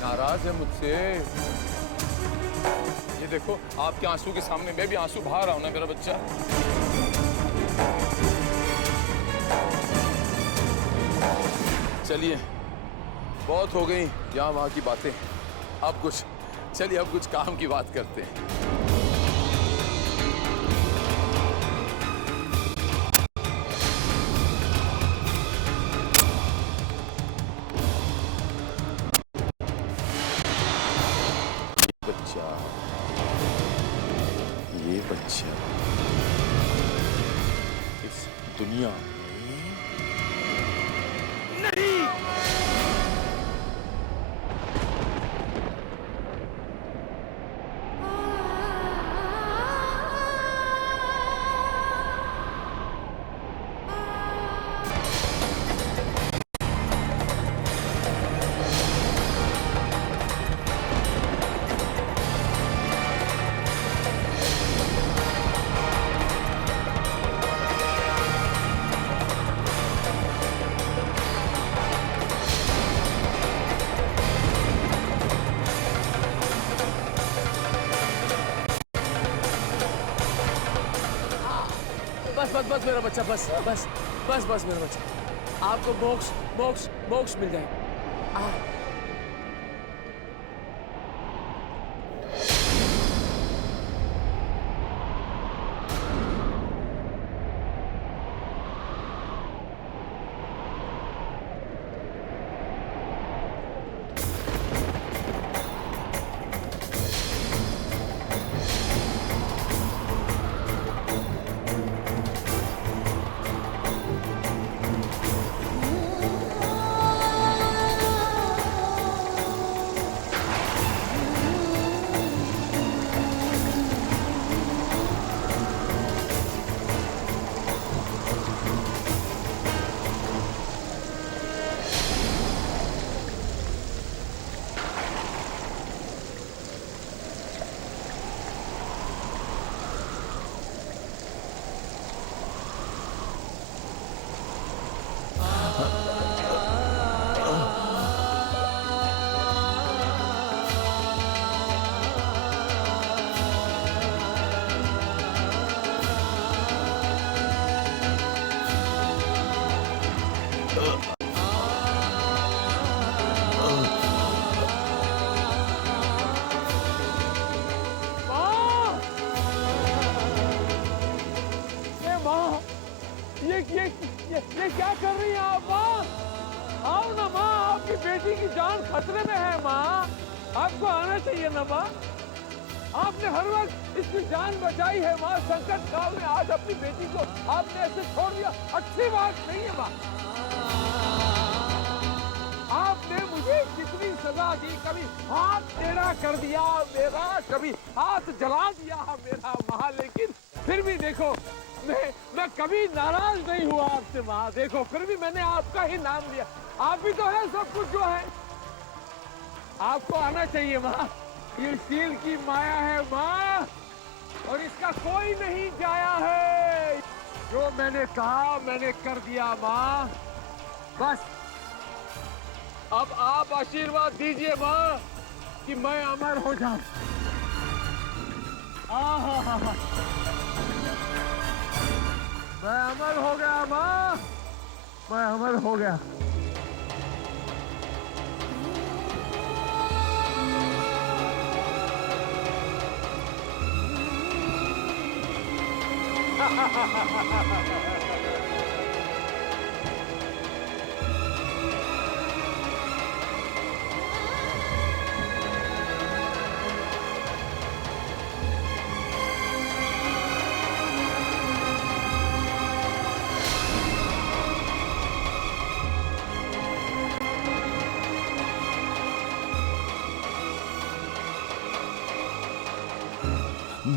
नाराज है मुझसे। ये देखो, आपके आंसू के सामने मैं भी आंसू बहा रहा हूं ना मेरा बच्चा। चलिए, बहुत हो गई यहाँ वहां की बातें। अब कुछ, चलिए अब कुछ काम की बात करते हैं। ये बच्चा इस दुनिया में नहीं। बस बस बस मेरा बच्चा, बस बस बस बस मेरा बच्चा, आपको मोक्ष मोक्ष मोक्ष मिल जाए। ये क्या कर रही हैं आप माँ? आओ ना माँ, आपकी बेटी की जान खतरे में है माँ, आपको आना चाहिए ना माँ। आपने हर वक्त इसकी जान बचाई है माँ, संकट काल में आज अपनी बेटी को आपने ऐसे छोड़ दिया, अच्छी बात नहीं है माँ। आपने मुझे कितनी सजा दी, कभी हाथ टेढ़ा कर दिया मेरा, कभी हाथ जला दिया मेरा माँ, लेकिन फिर भी देखो मैं कभी नाराज नहीं हुआ आपसे माँ। देखो फिर भी मैंने आपका ही नाम लिया, आप भी तो है सब कुछ जो है। आपको आना चाहिए माँ, ये शील की माया है माँ, और इसका कोई नहीं जाया है। जो मैंने कहा मैंने कर दिया माँ, बस अब आप आशीर्वाद दीजिए माँ कि मैं अमर हो जाऊं। मैं अमर हो गया माँ, मैं अमर हो गया।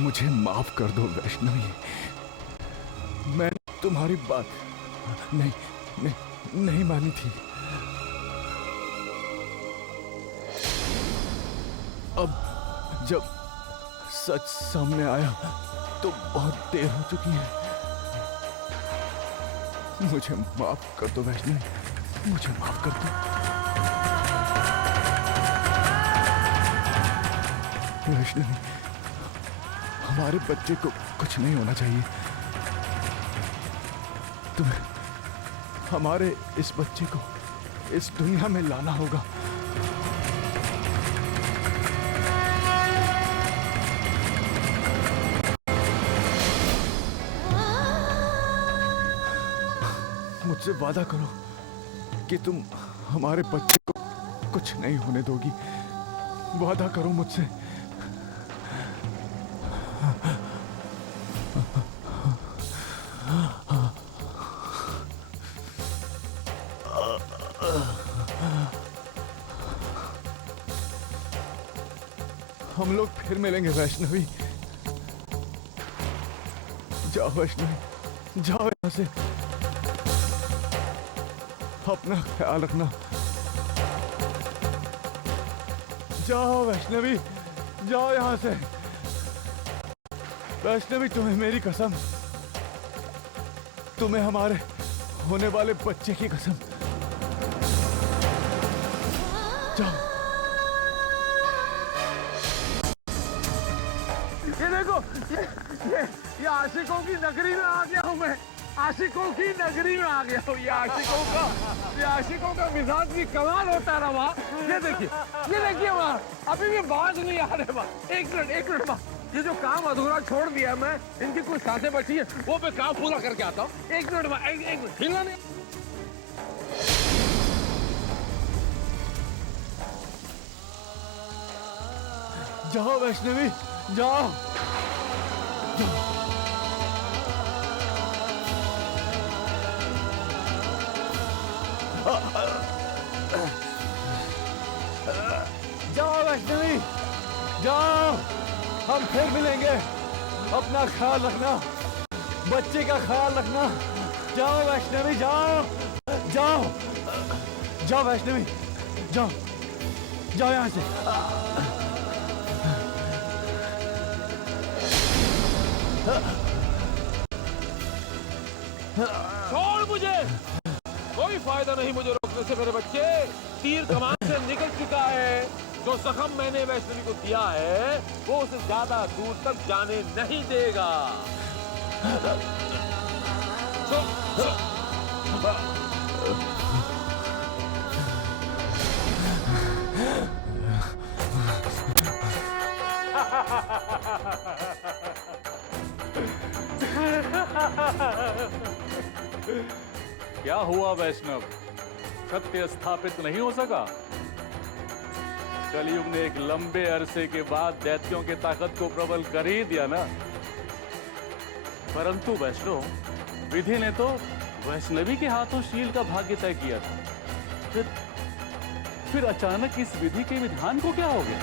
मुझे माफ कर दो वैष्णवी, मैं तुम्हारी बात नहीं मानी थी। अब जब सच सामने आया तो बहुत देर हो चुकी है। मुझे माफ कर दो वैष्णवी, मुझे माफ कर दो। वैष्णवी, हमारे बच्चे को कुछ नहीं होना चाहिए। तुम्हें हमारे इस बच्चे को इस दुनिया में लाना होगा। मुझसे वादा करो कि तुम हमारे बच्चे को कुछ नहीं होने दोगी। वादा करो मुझसे। हम लोग फिर मिलेंगे वैष्णवी। जाओ वैष्णवी, जाओ यहां से। अपना ख्याल रखना। जाओ वैष्णवी, जाओ यहां से। वैष्णवी, तुम्हें मेरी कसम, तुम्हें हमारे होने वाले बच्चे की कसम। जाओ। ये देखो देखो ये आशिकों की नगरी में आ गया हूँ मैं। आशिकों की नगरी में आ गया हूँ। ये आशिकों का मिजाज भी कमाल होता रहा वहाँ। ये देखिए वहाँ अभी भी बाज नहीं आ रहे वहाँ। एक मिनट वहाँ, ये जो काम अधूरा छोड़ दिया मैं, इनकी कुछ सांसें बची है, वो मैं काम पूरा करके आता हूँ। एक मिनट वहाँ, एक मिनट हिलना नहीं। जाओ वैष्णवी जाओ। जाओ वैष्णवी जाओ, हम फिर मिलेंगे। अपना ख्याल रखना, बच्चे का ख्याल रखना। जाओ वैष्णवी जाओ जाओ जाओ वैष्णवी जाओ जाओ यहाँ से। छोड़ मुझे, कोई फायदा नहीं मुझे रोकने से मेरे बच्चे। तीर कमान से निकल चुका है। जो जख्म मैंने वैष्णवी को दिया है वो उसे ज्यादा दूर तक जाने नहीं देगा। क्या हुआ वैष्णव, सत्य स्थापित नहीं हो सका? कलयुग ने एक लंबे अरसे के बाद दैत्यों के ताकत को प्रबल कर ही दिया ना। परंतु वैष्णव, विधि ने तो वैष्णवी के हाथों शील का भाग्य तय किया था। फिर अचानक इस विधि के विधान को क्या हो गया?